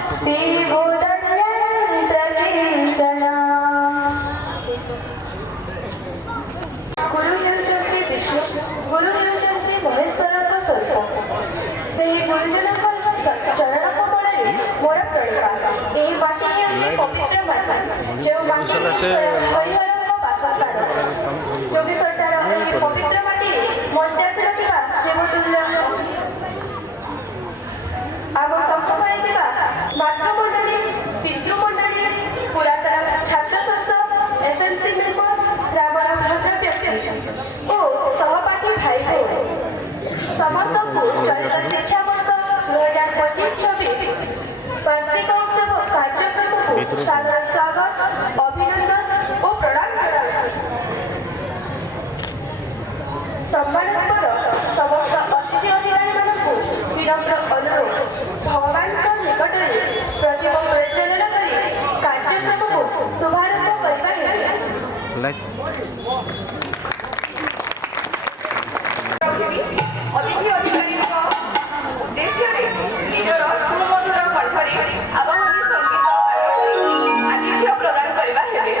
श्रीभूतयन्त्रकिञ्चना गुरु हेउछे श्री विष्णु गुरु हेउछे श्री महेश्वरଙ୍କ स्वरूप ସେହି ଗୁରୁଜନଙ୍କ ଚରଣ କମଳରେ ମୋର ପ୍ରଣିପାତ। ଏହି ମାଟି ହେଉଛି ପବିତ୍ର ମାଟି ଯେଉଁ ମାଟି ହରିହରଙ୍କ ବାସସ୍ଥାନ। ଯୋଗେଶ୍ୱରଠାର ଏହି ପବିତ୍ର ମାଟିରେ ମଞ୍ଚାସି ରଖିବା ଦେବତୁଲ୍ୟ ଆମ ସମ୍ପ୍ରଦାୟ ଥିବା ମାତୃମଣ୍ଡଳୀ ପିତୃମଣ୍ଡଳୀ ପୁରାତନ ଛାତ୍ର ସଂସଦ ଏସ୍ଏମ୍ସି ମେମ୍ବର ଗ୍ରାମର ଭଦ୍ର ବ୍ୟକ୍ତି ଓ ସହପାଠୀ ଭାଇ ଭଉଣୀ ସମସ୍ତଙ୍କୁ ଚଳିତ ଶିକ୍ଷାବର୍ଷ 2025-26 ବାର୍ଷିକ ଉତ୍ସବ କାର୍ଯ୍ୟକ୍ରମକୁ ସାଦର ସ୍ୱାଗତ ଅଭିନନ୍ଦନ ଓ ପ୍ରଣାମ କରାଯାଉଛି। ସମ୍ମାନସ୍ପଦ ସମସ୍ତ ଅତିଥି ଅଧିକାରୀମାନଙ୍କୁ ବିନମ୍ର ଅନୁରୋଧ ଭଗବାନଙ୍କ ନିକଟରେ ପ୍ରତିମ ପ୍ରଜ୍ୱଳନ କରି କାର୍ଯ୍ୟକ୍ରମକୁ ଶୁଭାରମ୍ଭ କରିବା ହେଲେ ଅତିଥି ଅଧିକାରୀଙ୍କ ଉଦ୍ଦେଶ୍ୟରେ ନିଜର ସୁମଧୁର କଣ୍ଠରେ ଆବାହନୀ ସଙ୍ଗୀତ ଗାନ କରି ଆତିଥ୍ୟ ପ୍ରଦାନ କରିବା ହେବେ।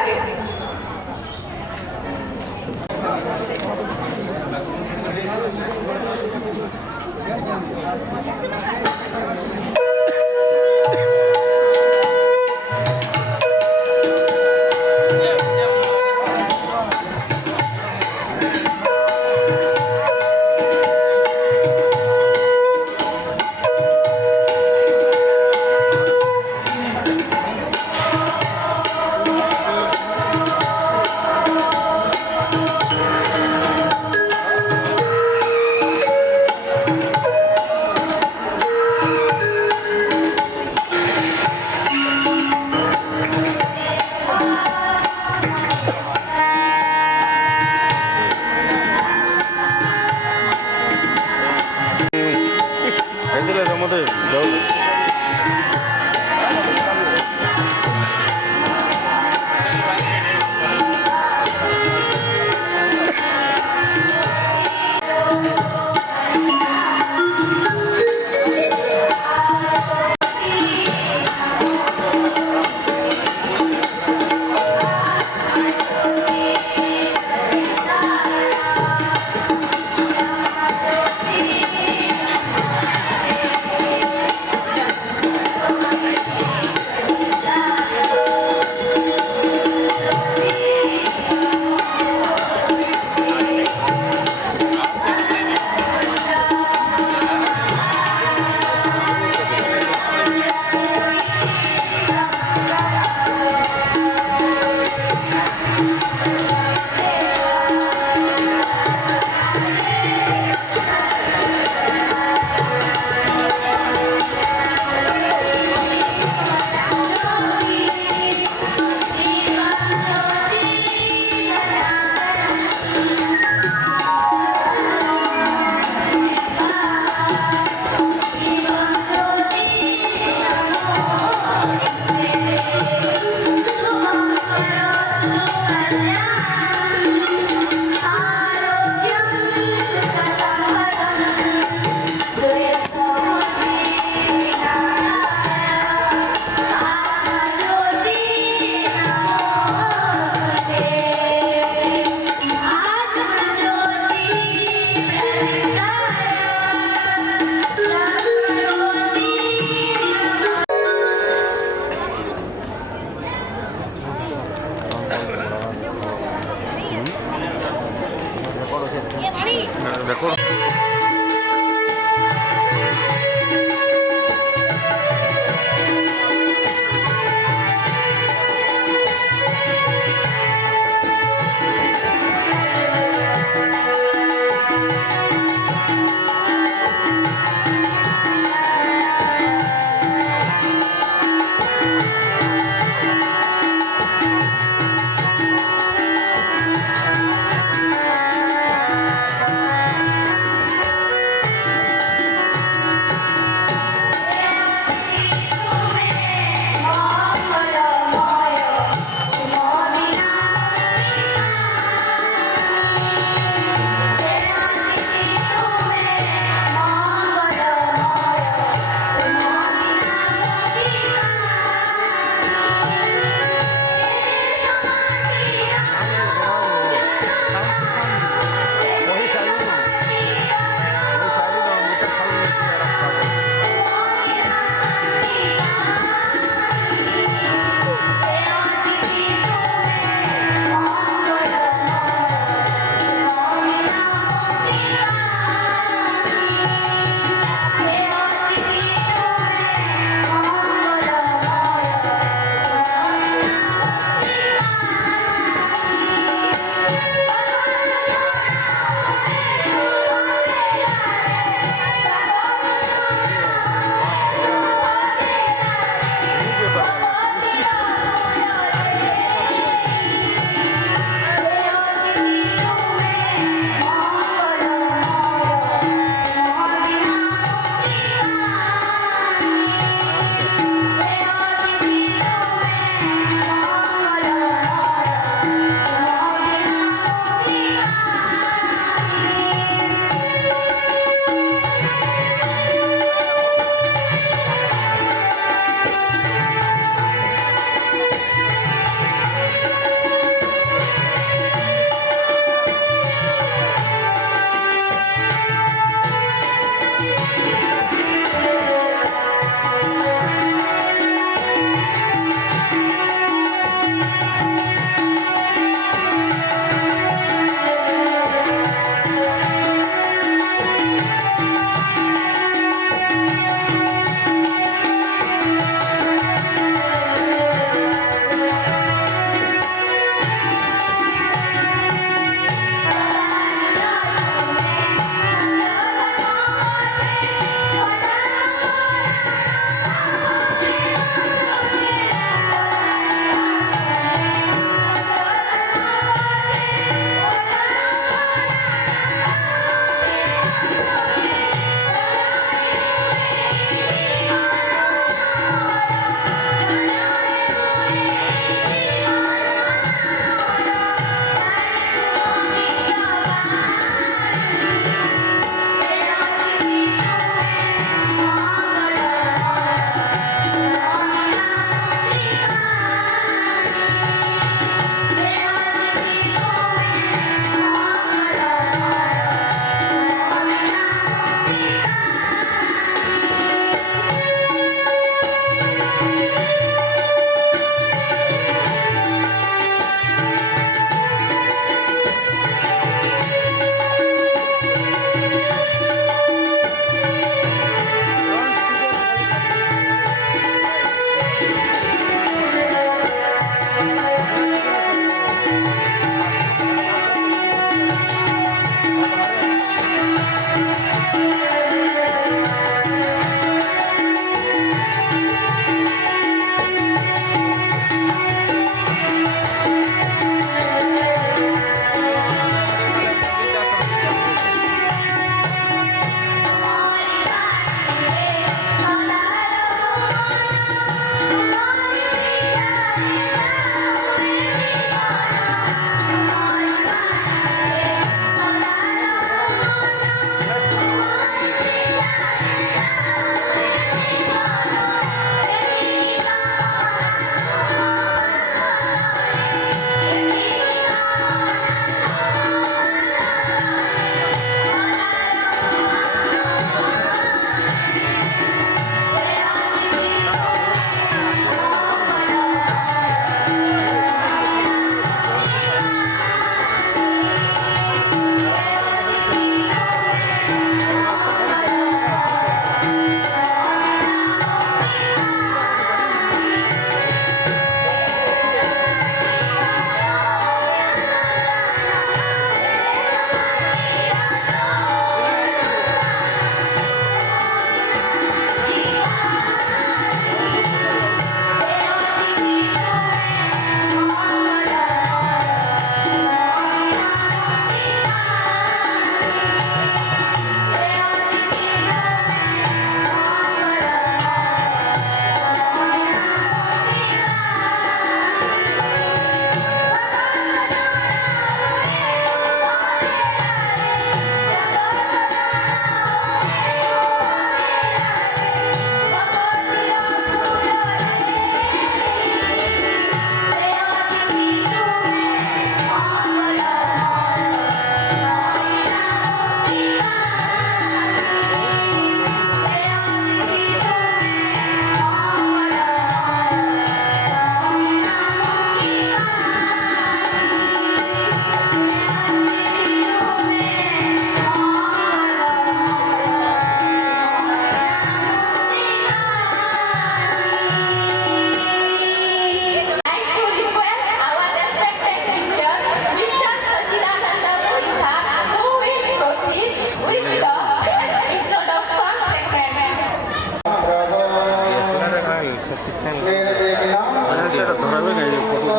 সেটা ধরাবে না এই ফটো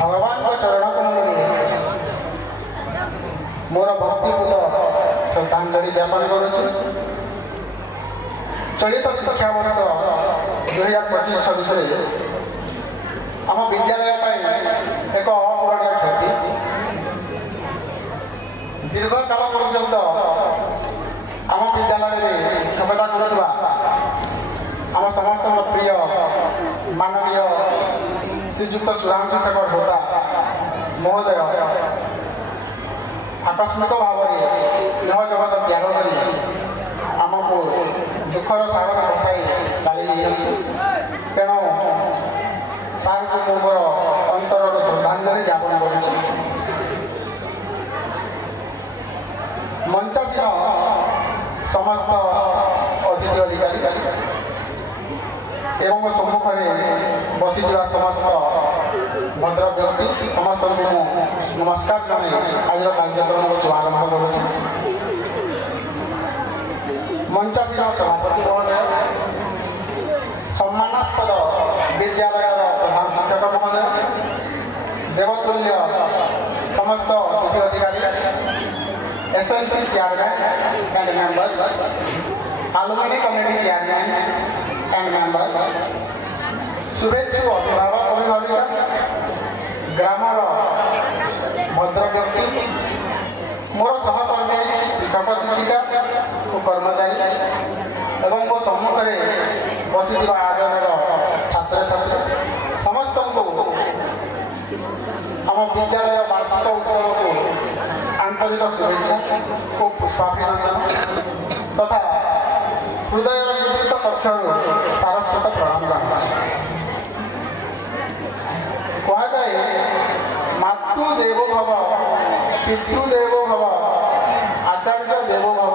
भगवान को चरण कमल मोर भक्तिपूत श्रद्धांजलि ज्ञापन करुच्ची। चलित शिक्षा वर्ष 2025-26 आम विद्यालय एक अपूरणीय क्षति दीर्घ काल पर्यंत आम विद्यालय शिक्षकता करुवा आम समस्त प्रिय माननीय श्रीजुक्त सुधांशु शेखर होता महोदय आकस्मिक भाव में यह जगत त्याग कर आमको दुखर सागर बसाई चली तेणु सार को मोर अंतर श्रद्धांजलि ज्ञापन कर मंचासीन समस्त अतिथि अधिकारी एवं सम्मुख में बसी समस्त भद्र व्यक्ति समस्त को नमस्कार जन आज कार्यक्रम को शुभारंभ कर मंचासीन सभापति महोदय सम्मानास्पद विद्यालय प्रधान शिक्षक महोदय देवतुल्य समस्त अतिथि अधिकारी SLC chairman and members alumni committee chairman and members शुभेच्छु अभिभावक अभिभाविका ग्रामर भद्र व्यक्ति मोर सहकर्मी शिक्षक शिक्षिका और कर्मचारी एवं मो सम्मुख में बसी आदर छात्र छात्री समस्त को आम विद्यालय वार्षिक उत्सव को आंतरिक शुभेच्छा और पुष्पाभिनंदन तथा हृदय निर्मित कक्ष सारस्वत प्रणाम कहुए मातृदेवो भव पितृदेवो भव आचार्य देवो भव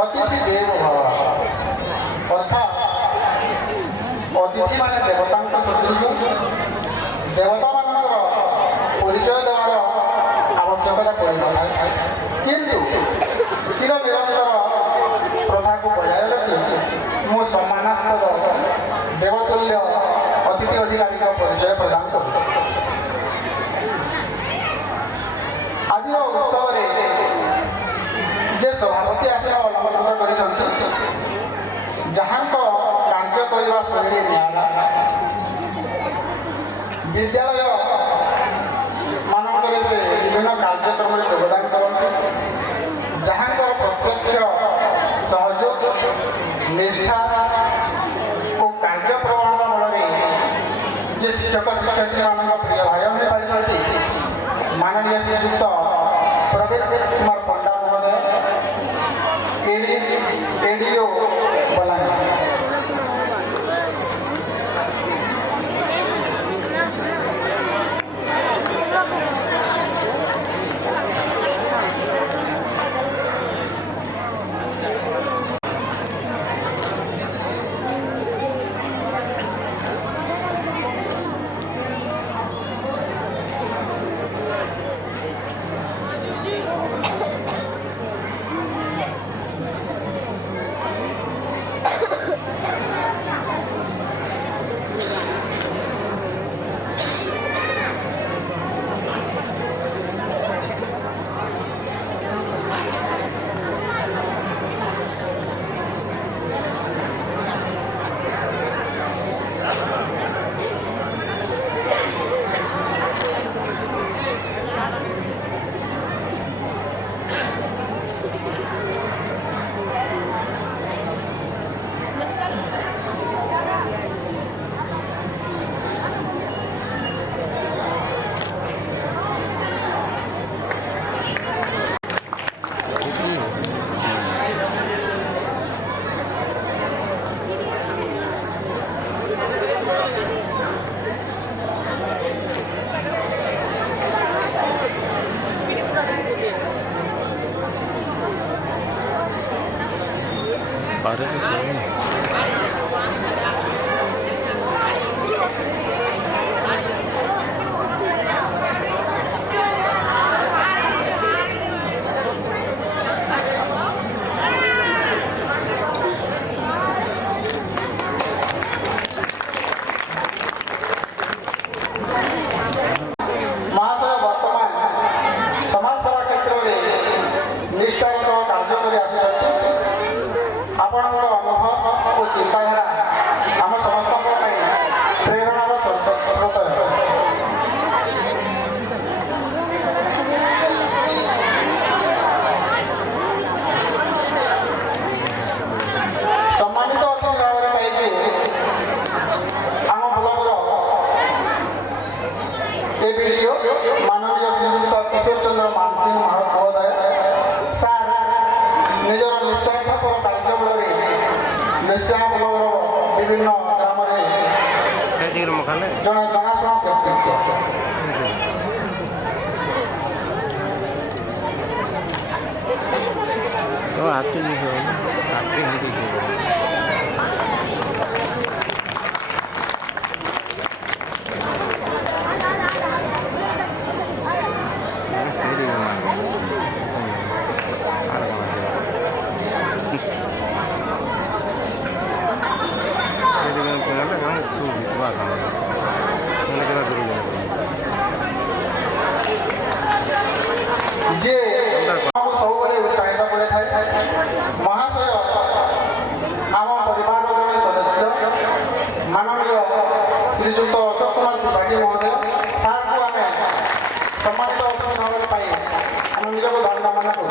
अतिथि देवो भव अर्थात अतिथि माने देवता सदृश देवता मान परिचय देवार आवश्यकता पड़ न किंतु चिर निरंतर प्रथा को बजाय रखी मु सम्मानास्पद देवतुल्य अतिथि अधिकारी का परिचय प्रदान कर आज उत्सव जे सभापति आसन अलंकृत कर जहाँ कार्य करने शैली निराला विद्यालय मानक से विभिन्न कार्यक्रम में योगदान करते जहाँ प्रत्यक्ष सहयोग निष्ठा और कार्य प्रवणता बल जे शिक्षक शिक्षयित्री मान प्रिय भाई हो पारि माननीय श्रीजुक्त प्रवीण कुमार पंडा महोदय एडीओ बलांगीर बाहर है ମହାଶୟ ବର୍ତ୍ତମାନ ସମାଜସେବା କ୍ଷେତ୍ରରେ ନିଷ୍ଠାର ସହ କାର୍ଯ୍ୟ କରି ଆସୁଛନ୍ତି। ଆପଣଙ୍କର ଅନୁଭବ ଓ ଚିନ୍ତାଧାରା ଆମ ସମସ୍ତଙ୍କ ପାଇଁ ପ୍ରେରଣାର ସ୍ରୋତ। ସମ୍ମାନିତ ଅତିଥି ଭାବରେ ପାଇଛୁ ଆମ ବ୍ଲକର एबीडीओ माननीय श्रीयुक्त किशोर चंद्र मानसिंह महोदय सार निजर निष्ठापर कार्य बल निश्चय ब्लकर विभिन्न ग्राम जड़े जनाशुना व्यक्तित्व तो आपके जे सब उत्साहित करे महाशय आम परिवार जड़े सदस्य माननीय श्रीजुक्त अशोक कुमार त्रिपाठी महोदय सार को आम सम्मानित अतिथि भाव पाई आम निजक दंडमान करूँ।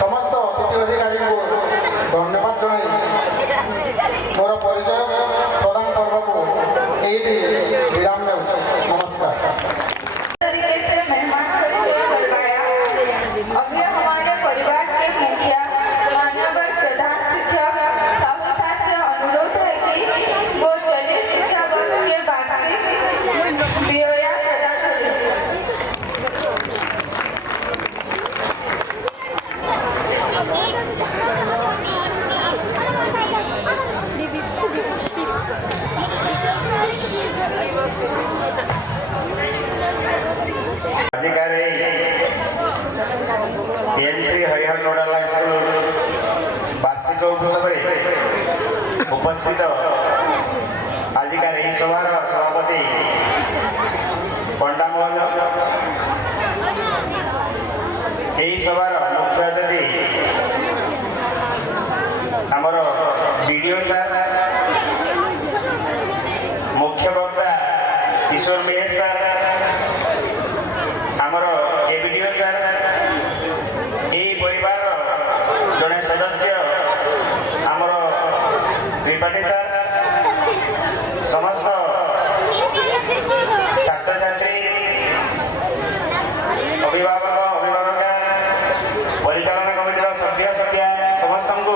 समस्त अतिथि अधिकारी को धन्यवाद जन मोर परिचय प्रदान करने को यही विराम ने नमस्कार। तरीके से मेहमान करवाया। अभी हमारे परिवार के मुखिया मान्यवर प्रधान शिक्षक साहू साहब से अनुरोध है कि वो चलित शिक्षा वर्ष के वार्षिक ब्योया प्रदान करें। अधिकारी श्री हरिहर नोडाल स्कूल वार्षिक उत्सव उपस्थित आजिकार यही सभार सभापति पंडा महोदय यही सभार मुख्य अतिथि आमर बीडीओ सार मुख्य वक्ता किशोर मेहर सार आमर एबीडीओ सार यही परिवार जड़े सदस्य आमर त्रिपाठी सार समस्त छात्र छात्री अभिभावक अभिभावका परिचालन कमिटी सभ्य सभ्या समस्त को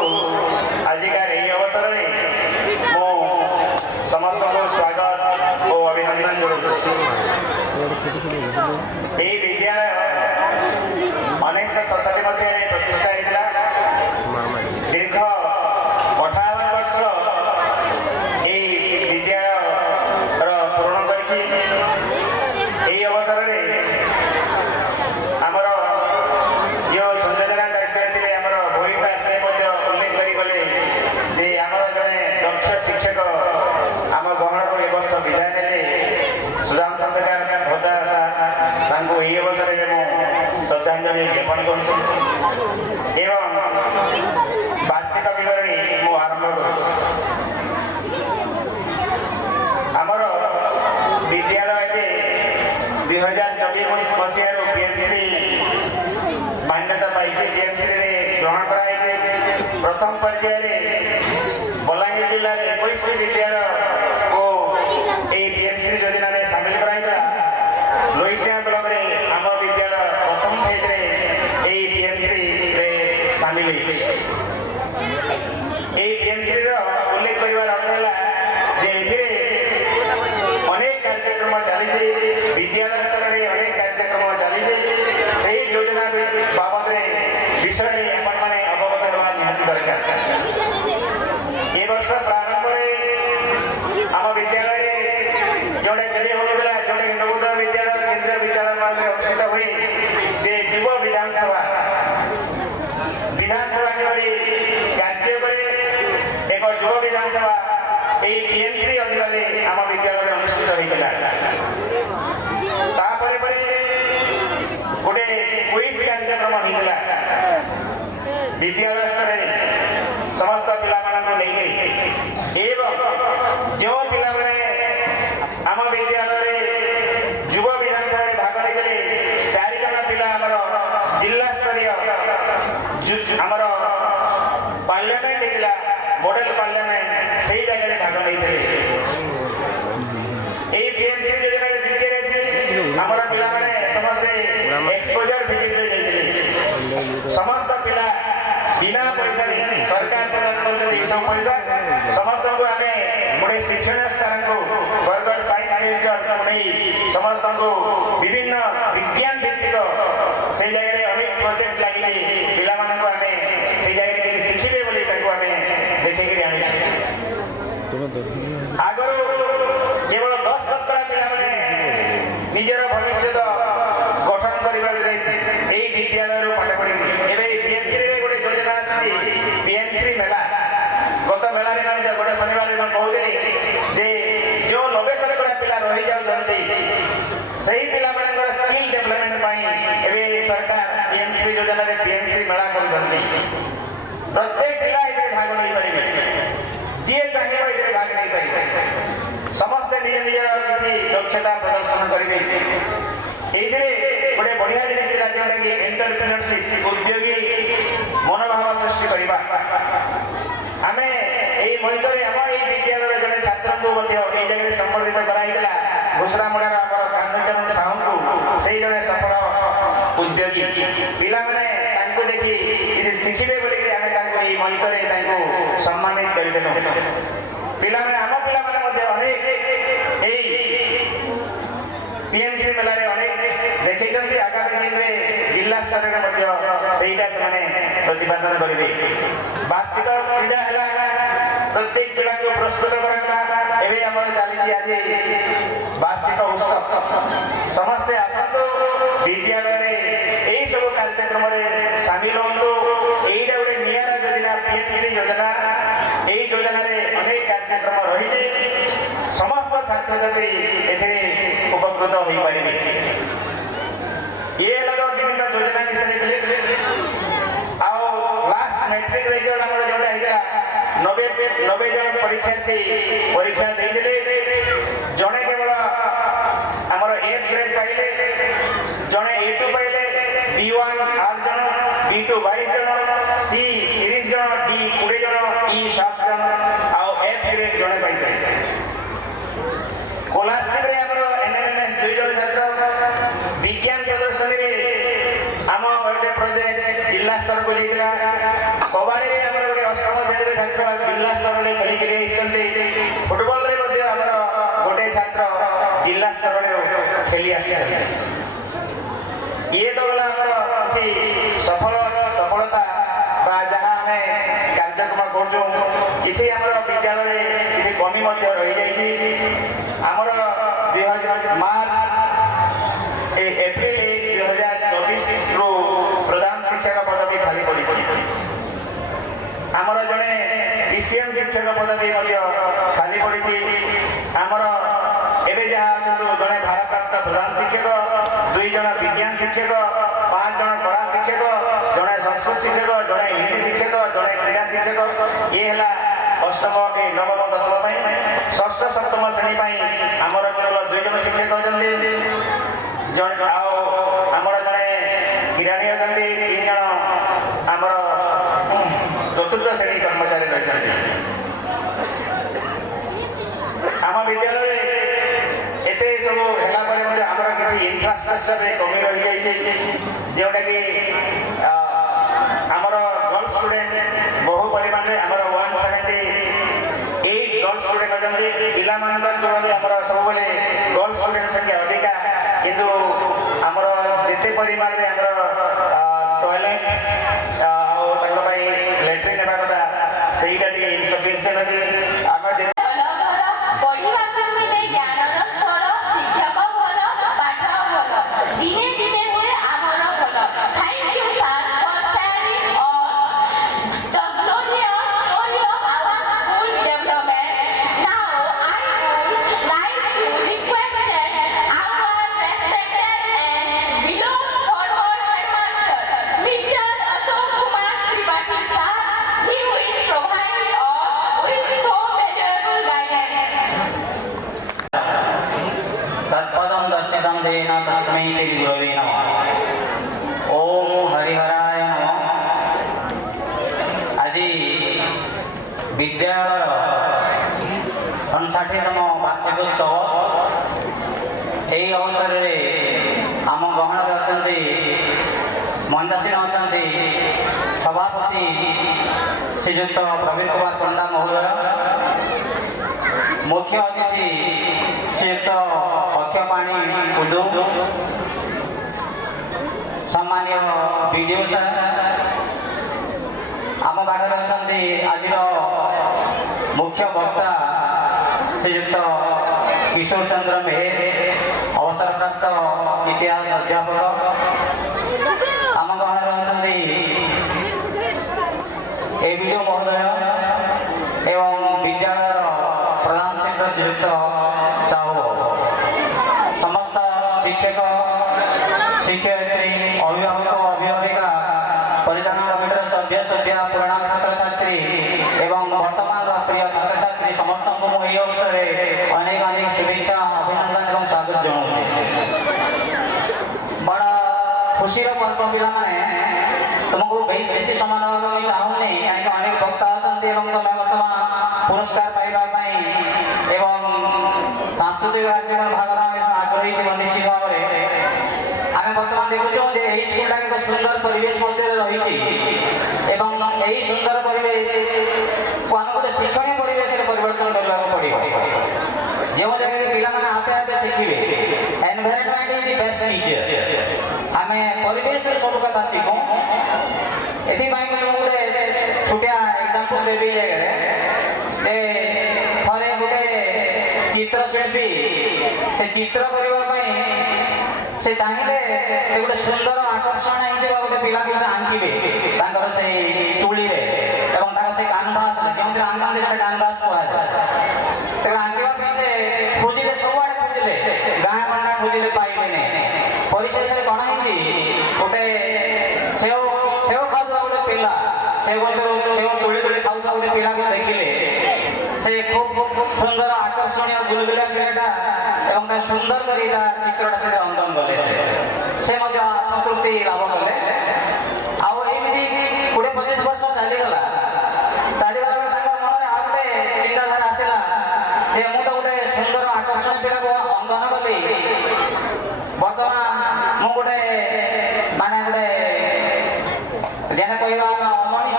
आजिकार यही अवसर में मो समस्त को स्वागत और अभिनंदन जोड़े। विद्यालय 1967 मसीह प्रतिष्ठा होता दीर्घ 58 वर्ष विद्यालय पूर्ण कर अवसर में आमर जो संयोजना दायित्व आमर भोई सार से उल्लेख करगले जे आमर जड़े दक्ष शिक्षक आम गहन को वर्ष विदाय ने सुदाम संस्कार होता सार यही अवसर में श्रद्धांजलि ज्ञापन कर वार्षिक विवरणी मु आरंभ कर विद्यालय 2024 मसीह पीएमसी मान्यता पाई पीएमसी ग्रहण कर प्रथम पर्याय बलांगीर जिले 21 विद्यालय ସାମିଲ ହେଇଛି। এই টিএমসির উল্লেখ করিবার অর্থ হল যে এতে অনেক কার্যক্রম চালিছে, বিদ্যালয় স্তরের অনেক কার্যক্রম চালিছে। সেই যোজনা বাবদে বিষয়ে আপনার অবগত হওয়া নিহাতি দরকার। এ বর্ষ প্রারম্ভে আম বিদ্যালয়ে जोड़े चली होगा जोड़े नवोदय विद्यालय केंद्रीय विद्यालय में अनुष्ठित हुई जे युव विधानसभा के बड़ी कार्य करे एक युव विधानसभा এই টিএমসি অধীনে आम विद्यालय अनुष्ठित होता तापर गोटे क्विज कार्यक्रम होता विद्यालय स्तर में समस्त पिला जो पिला आम विद्यालय युव विधानसभा भाग नहीं 4 जन पिला जिला स्तरीय आमर पार्लियामेंट होता मॉडल पार्लियामेंट से जगह भाग नहीं टीएमसी योजना जितने आमर पिला समस्ते एक्सपोजर भिजिट समस्त पिला बिना पैसा सरकार प्रदान कर पैसा समस्त को आम गोटे शिक्षण स्थान को बरगढ़ साइंस सेंटर नहीं समस्त को विभिन्न विज्ञान भित्तिक से जगह अनेक प्रोजेक्ट लगे पिला आम से जगह शिखे बोली आम देखिक आनी आगर केवल 10-17 पिला निजर भविष्य गठन कर विद्यालय पाठ पढ़ी पीएमसी गोटे योजना आसी पीएमसी मेला गत मेला गोटे शनिवार कहते जे जो 90% पिला रही जाती सही पिला स्किल डेवलपमेंट सरकार पीएमसी योजना पीएमसी मेला कर प्रत्येक पिला ये भाग नहीं पारे जी चाहिए ये भाग नहीं पारे समस्ते निज निजर किसी दक्षता प्रदर्शन करेंगे गोटे बढ़िया जिन जोटा कि एंटरप्रेन्योरशिप उद्योगी मनोभाव सृष्टि करवा आम यही मंच में आम ये विद्यालय जड़े छात्र को जगह संबर्धित कराइला घोषरामुड़ार कान्हचरण साहू को से जड़े सफल उद्योगी पिला देखी शिखे बोलिक आम मंच में सम्मानित करदेलु पिला आम पिला अनेक पीएमसी मेला अनेक देखी आगामी दिन में जिला स्तर में प्रतिपादन करेंगे वार्षिक क्रीड़ा है प्रत्येक पिला को प्रस्तुत कराला चली आज वार्षिक उत्सव समस्ते आसतु विद्यालय यही सब कार्यक्रम सामिल हूँ यहीटा गोटे निरा योजना पीएमसी योजना यही योजना अनेक कार्यक्रम रही समस्त छात्र छात्री उपकृत हो पारे ये विभिन्न योजना विषय लास्ट मैट्रिक रिजल्ट आम जोड़ा होता 90 जन परीक्षार्थी परीक्षा देते जड़े केवल आमर एफ ग्रेड पाइले जड़े A2 पाइले B1 8 जन B2 22 जन C 30 जन D 20 जन E 7 जन आउ F ग्रेड जड़े पाइले स्कॉलरशिप रे हमरो एनएमएस 2 जन छात्र विज्ञान प्रदर्शन रे आम गोटे प्रोजेक्ट जिला स्तर को जाइला कबाड़ी रे हमरो गोटे अष्टम श्रेणी रे छात्र जिला स्तर रे खेली के आइछन्ते फुटबॉल रे मध्ये हमरो गोटे छात्र जिला स्तर रे खेली आछन्ते ये तो गला हमरो अछि सफलता बा जहां हमें कार्यक्रम करजो किछि हमरो विद्यालय रे किछि कमी मध्ये रहि जाइछि आमर 2000 मार्च एप्रिल 2024 रु प्रधान शिक्षक पदवी खाली पड़ी आमर जड़े पीसीएम शिक्षक पदवी खाली पड़ी आमर एवं जहाँ जड़े भारप्राप्त प्रधान शिक्षक 2 जन विज्ञान शिक्षक 5 जन कला शिक्षक जड़े संस्कृत शिक्षक जड़े हिंदी शिक्षक जड़े क्रीड़ा शिक्षक ये है अष्टम नवम दशम षष्ठ सप्तम श्रेणी आमर केवल 2 जन शिक्षक होती आमर जड़े किराणी होती 3 जन आमर चतुर्थ श्रेणी कर्मचारी रही आम विद्यालय एत सब है आमर किसी इंफ्रास्ट्रक्चर कमी रही जाए जोटा कि आमर गर्ल्स गर्ल्स स्टूडेंट अच्छे पिलामानकर तुलनाରେ ଆମର ସବୁବେଳେ गर्ल्स स्टूडेंट संख्या अधिका किंतु ଆମର ଯେତେ ପରିମାଣରେ ଆମର टॉयलेट ଆଉ ତାଙ୍କ ପାଇଁ ଲାଟ୍ରିନ୍ ହେବା କଥା ସେଇଟା ଟିକେ ଇନସଫିସିଏଣ୍ଟ ଅଛି ଆମେ ପଢିବାକୁ ମିଳେ ଜ୍ଞାନର ସ୍ୱର ଶିକ୍ଷକ ଭଲ ପାଠ ଭଲ ଦିନେ ଦିନେ ହୁଏ ଆମର ଭଲ thank you sir for sharing us the glorious story of our school development. Now I would like to request our respected and beloved former headmaster Mr. Ashok Kumar Tripathi sir. He will provide us with so valuable guidance. तत्पदं दर्शितं तेन तस्मै श्री गुरवे नमः। ओम हरिहराय नमः। आज विद्यालय 59तम वार्षिकोत्सव यही अवसर में आम गहन अच्छा मंचासीन अच्छा सभापति श्रीजुक्त प्रवीण कुमार पंडा महोदय मुख्य अतिथि श्रीयुक्त अक्षयपाणी कुदू सम्मानीय विडिओ सर आम पाखे अच्छा आज मुख्य वक्ता श्रीयुक्त किशोर चंद्र मेहर अवसरप्राप्त इतिहास अध्यापक आम गहन अच्छा एबीडीओ महोदय एवं विद्यालय प्रधान शिक्षक श्रीयुक्त साहू समस्त शिक्षक शिक्षयित्री अभिभावक अभिभाविका परिचालन कमिटर सभ्य सभ्या पुराण छात्र छात्री एवं वर्तमान प्रिय छात्र छात्री समस्त को यही अवसर अनेक अनेक शुभेच्छा अभिनंदन और स्वागत जनाऊँ बड़ा खुशी पर्व पिला तुमको बेसी समय नवा चाहूनी कहीं अनेक भक्ता अच्छा तुम बर्तमान पुरस्कार पाइबाई एवं सांस्कृतिक कार्यक्रम भाग आग्रही थी निश्चित भाव में आम बर्तमान देखुचु स्कूलटा एक सुंदर परिवेश मध्य रही यही सुंदर परिवेश को आम गोटे शिक्षण परिवेश परिवर्तन करने पड़ो जो जगह पिला आपे आपे शिखे environment is the best teacher आम परिवेश सब कथा शिखु ये गोटे छोटिया एग्जांपल देवी थे गोटे चित्रशिल्पी से चित्र करने से चाहिए गोटे सुंदर आकर्षण गोटे पिला को से आंकिबे से तुली से कानभास जो कानभास कहुए आंकवा से खोजिले सबुआड़े खोजिले गाँ गंडा खोजिले पाइले परिशेष कौन है गोटे सेव सेव खाऊ गोटे पिला सेव गचर सेव तुली तुली खाऊ गोटे पिला को देखिले से खूब सुंदर आकर्षणीय गुलगुलिया पिलाटा सुंदर कर चित्रटा से अंकन कले से आत्मतृप्ति लाभ कले आमती 20-25 वर्ष चलीगला मन में आउटे चिंताधारा आसला मुझे गोटे सुंदर आकर्षण पिला को अंकन कली बर्तमान मुझे माने गोटे जेने कहवा अमनीष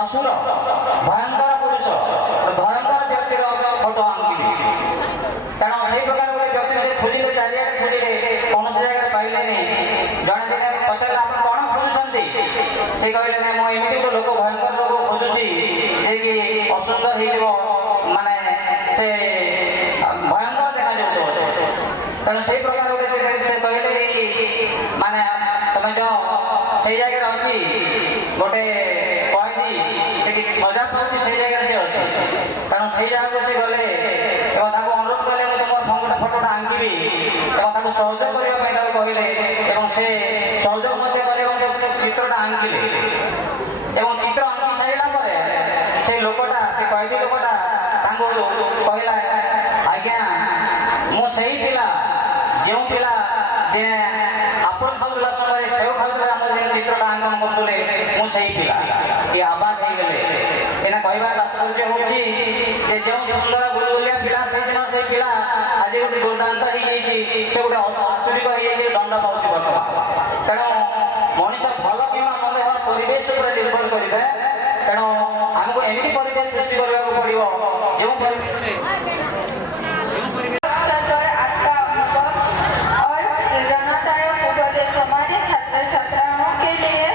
असुर भयंकर पुरुष भयंकर व्यक्तिर फोटो आंकिली तेणु से प्रकार गोटे व्यक्ति से खोजिले चारिया खोजिले कौन से जगह पाइले जड़े दिन पचारे आप कौन खोजुंट से कहले ना मुझे लोक भयंकर लोक खोजुची जे कि असुंदर हो माने से भयंकर देखा जाऊ तेणु से प्रकार गोटे से कहले कि माने तुम जो से जगह अच्छी गोटे कैदी से सजा पाँच से जगह से अच्छी तेणु से जगह से गले अनुरोध कले फोटोटा आंकिबी सहयोग करने कहले से सहयोग कले चित्रटा आंकिले चित्र आंकी सारा से लोकटा से कैदी लोकटा कहला आज्ञा मुझे पिला जो पिला दिने आपन खाऊला समय सेव खाऊला चित्रटा आंकन करुले मुझे पिला ये आबाद हो गले एना कहबार तात्पर्य होची जे जो सुंदर गुलगुलिया पिला से दिन से पिला आज गोटे दुर्दांत हो से गोटे आसुरिक हो दंड पाँच बर्तमान तेणु मनीष भल कि मन परिवेश निर्भर करें तेणु आमको एमती परिवेश सृष्टि करने पड़ो जो अवसर पर आपका अनुभव और प्रेरणादायक उपदेश हमारे छात्र छात्राओं के लिए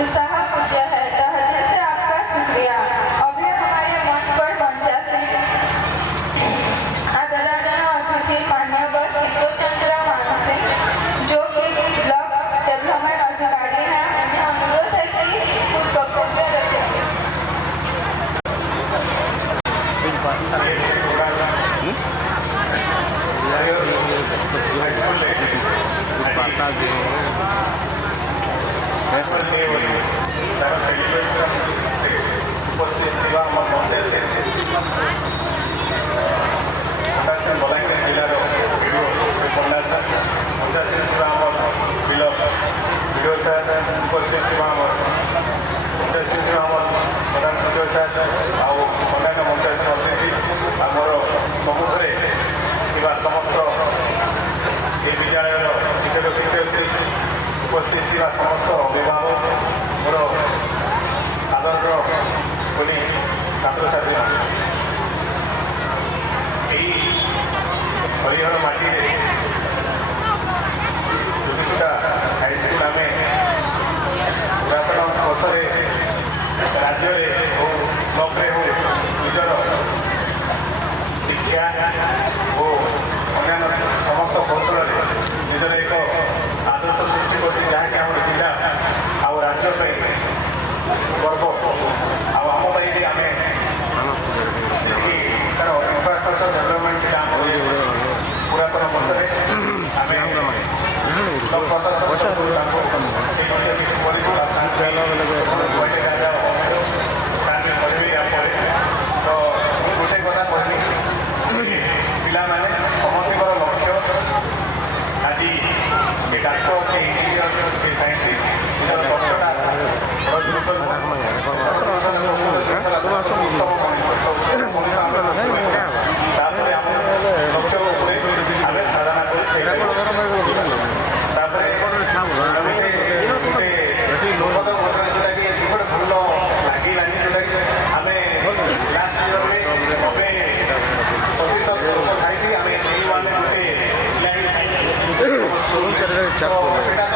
उत्साह पूज्य है। तहे दिल से आपका शुक्रिया। अभी हमारे मंच पर मंचा से आदरणीय अतिथि मान्यवर किशोर चंद्र मानसी जो कि ब्लॉक डेवलपमेंट अधिकारी हैं, उन्हें अनुरोध है कि कुछ वक्तव्य रखें। ତାର ସେଲିବ୍ରେସନ୍ ଉପସ୍ଥିତ ଥିବା ଆମ ପଞ୍ଚାୟତ ବଲାଙ୍ଗୀର ଜିଲ୍ଲାର ଭିଡ଼ିଓ ଶ୍ରୀ ପଣ୍ଡା ସାର୍, ପଞ୍ଚାୟତ ଥିବା ଆମର ବିଲ ଭିଡ଼ିଓ ସାର୍, ଉପସ୍ଥିତ ଥିବା ଆମର ପଞ୍ଚାୟତ ଥିବା ଆମର ପ୍ରଧାନ ଶିକ୍ଷକ ସାର୍ ଆଉ ଅନ୍ୟାନ୍ୟ ପଞ୍ଚାୟତ ଅତିଥି ଆମର ସମ୍ମୁଖରେ ଥିବା ସମସ୍ତ এই বিদ্যালয়ের শিক্ষক শিক্ষয়িত্রী উপস্থিত ଥିବା ସମସ୍ତ ଅଭିଭାବକ ମୋର ଆଦରର ବୋଲି ଛାତ୍ରଛାତ୍ରୀ ଏହି ହରିହର ମାଟିରେ ଦୁବିସୁଟା ହାଇସ୍କୁଲ ଆମେ ପୁରାତନ ବର୍ଷରେ ରାଜ୍ୟରେ ହଉ ବ୍ଲକରେ ହଉ ନିଜର ଶିକ୍ଷା ଓ ଅନ୍ୟାନ୍ୟ ସମସ୍ତ କୌଶଳରେ ନିଜର ଏକ ଆଦର୍ଶ ସୃଷ୍ଟି କରିଛି, ଯାହାକି ଆମର ଜିଲ୍ଲା ଆଉ ରାଜ୍ୟ ପାଇଁ ଗର୍ବ। ଆଉ ଆମ ପାଇଁ ବି ଆମେ ଯେତିକି ତାର ଇନଫ୍ରାଷ୍ଟ୍ରକ୍ଚର ଡେଭଲପମେଣ୍ଟ ଥିଲା ଆମର ପୁରାତନ ବର୍ଷରେ ଆମେ ବ୍ଲକ ପ୍ରଶାସନ ତାଙ୍କୁ ସେଇ ମଧ୍ୟ କିଛି କରିବୁ। ସାର୍ କରିବି ୟା ପରେ ତ ମୁଁ ଗୋଟେ କଥା କହିଲି, ପିଲାମାନେ ସମସ୍ତଙ୍କର ଲକ୍ଷ୍ୟ ଆଜି ଏ ଡାକ୍ତର କି ଇଞ୍ଜିନିୟର କି ସାଇଣ୍ଟିଷ୍ଟ ନିଜର ଲକ୍ଷ୍ୟଟା ତାପରେ ଆମ ଲକ୍ଷ୍ୟ ଉପରେ ଆମେ ସାଧନା କରି ସେଇଟା ତାପରେ ଦୁଃଖଦ ଘଟଣା ଯେଉଁଟାକି ଗୋଟେ ଭଲ ଲାଗିଲାନି, ଯେଉଁଟାକି ଆମେ ଲାଷ୍ଟ ଇୟରରେ 90% ଲୋକ ଖାଇକି ଆମେ ମାନେ ଗୋଟେ ସେଇଟା ତ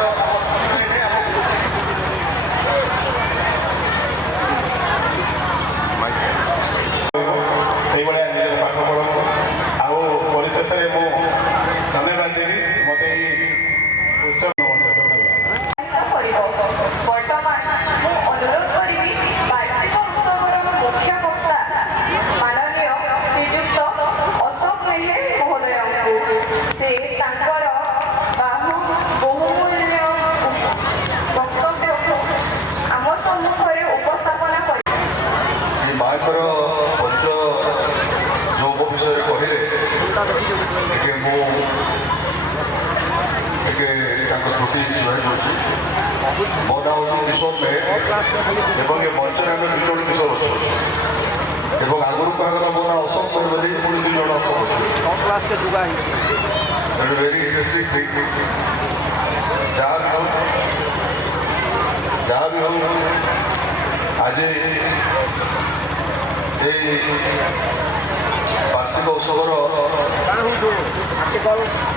ସେଇଭଳିଆ ନିଜର ପାଠ ପଢ଼ନ୍ତୁ। ଆଉ ପରିଶେଷରେ ମୁଁ ଧନ୍ୟବାଦ ଦେବି ମୋତେ ଏଇ ଉତ୍ସବ ବର୍ତ୍ତମାନ ମୁଁ ଅନୁରୋଧ କରିବି ବାର୍ଷିକ ଉତ୍ସବର ମୁଖ୍ୟ ବକ୍ତା ମାନନୀୟ ଶ୍ରୀଯୁକ୍ତ ଅଶୋକ ମେହେର ମହୋଦୟଙ୍କୁ ସେ ତାଙ୍କର ବହୁମୂଲ୍ୟ ବକ୍ତବ୍ୟକୁ ଆମ ସମ୍ମୁଖରେ ଉପସ୍ଥାପନ କରି ମାଙ୍କର ପରିଚୟ ଯୋଗ ବିଷୟରେ କହିଲେ ଟିକେ ମୁଁ ଟିକେ ତାଙ୍କ ତ୍ରୁଟି ସୁଧାରି ଦେଉଛି। ମୋ ନାଁ ହେଉଛି କିଶୋର ମେହେର ଏବଂ ଏ ମଞ୍ଚରେ ଆମେ ବିଟୋଳ କିଶୋର ଅଛୁ ଏବଂ ଆଗରୁ କୁହାଗଲା ମୋ ନାଁ ଅଶୋକ ମେହେର ବୋଲି ପୁଣି 2 ଜଣ ଅଶୋକ ଅଛୁ। Very interesting thing. ଯାହା ବି ହଉ ଆଜି এই বার্ষিক উৎসবর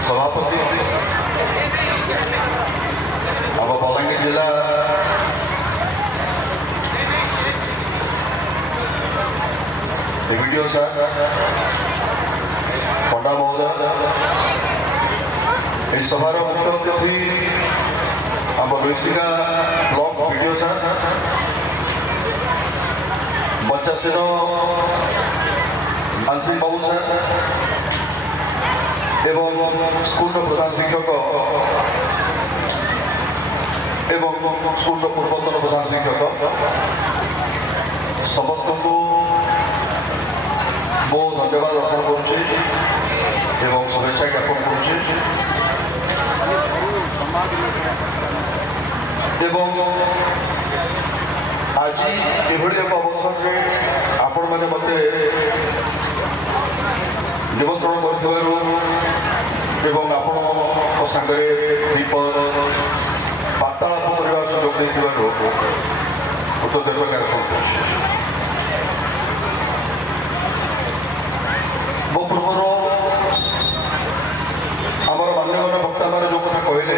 সভাপতি ଆମ ବଲାଙ୍ଗୀର ଜିଲ୍ଲା ଭିଡ଼ିଓ ସାର୍ ପଣ୍ଡା ମହୋଦୟ, এই সভার মুখ্য অতিথি ଆମ লৈସିଙ୍ଗା ବ୍ଲକ ଭିଡ଼ିଓ ସାର୍, ପଞ୍ଚାୟତର ମାনସିଂ ବାବୁ ସାର୍ ଏବଂ ସ୍କୁଲର ପ୍ରଧାନ ଶିକ୍ଷକ ଏବଂ ସ୍କୁଲର ପୂର୍ବତନ ପ୍ରଧାନ ଶିକ୍ଷକ ସମସ୍ତଙ୍କୁ ମୁଁ ଧନ୍ୟବାଦ ଅର୍ପଣ କରୁଛି ଏବଂ শুভেচ্ছা জ্ঞাপন করছি এবং আজি এভাবে এক অবসরে আপন মানে মতে নিমন্ত্রণ করুথিবারু এবং আপনার সাথে বার্তালাপ করার সুযোগ দেইথিবারু কৃতজ্ঞতা জ্ঞাপন করছি। ମୋ ପୂର୍ବରୁ ଆମର ମାନ୍ୟଗଣ୍ୟ ବକ୍ତାମାନେ ଯେଉଁ କଥା କହିଲେ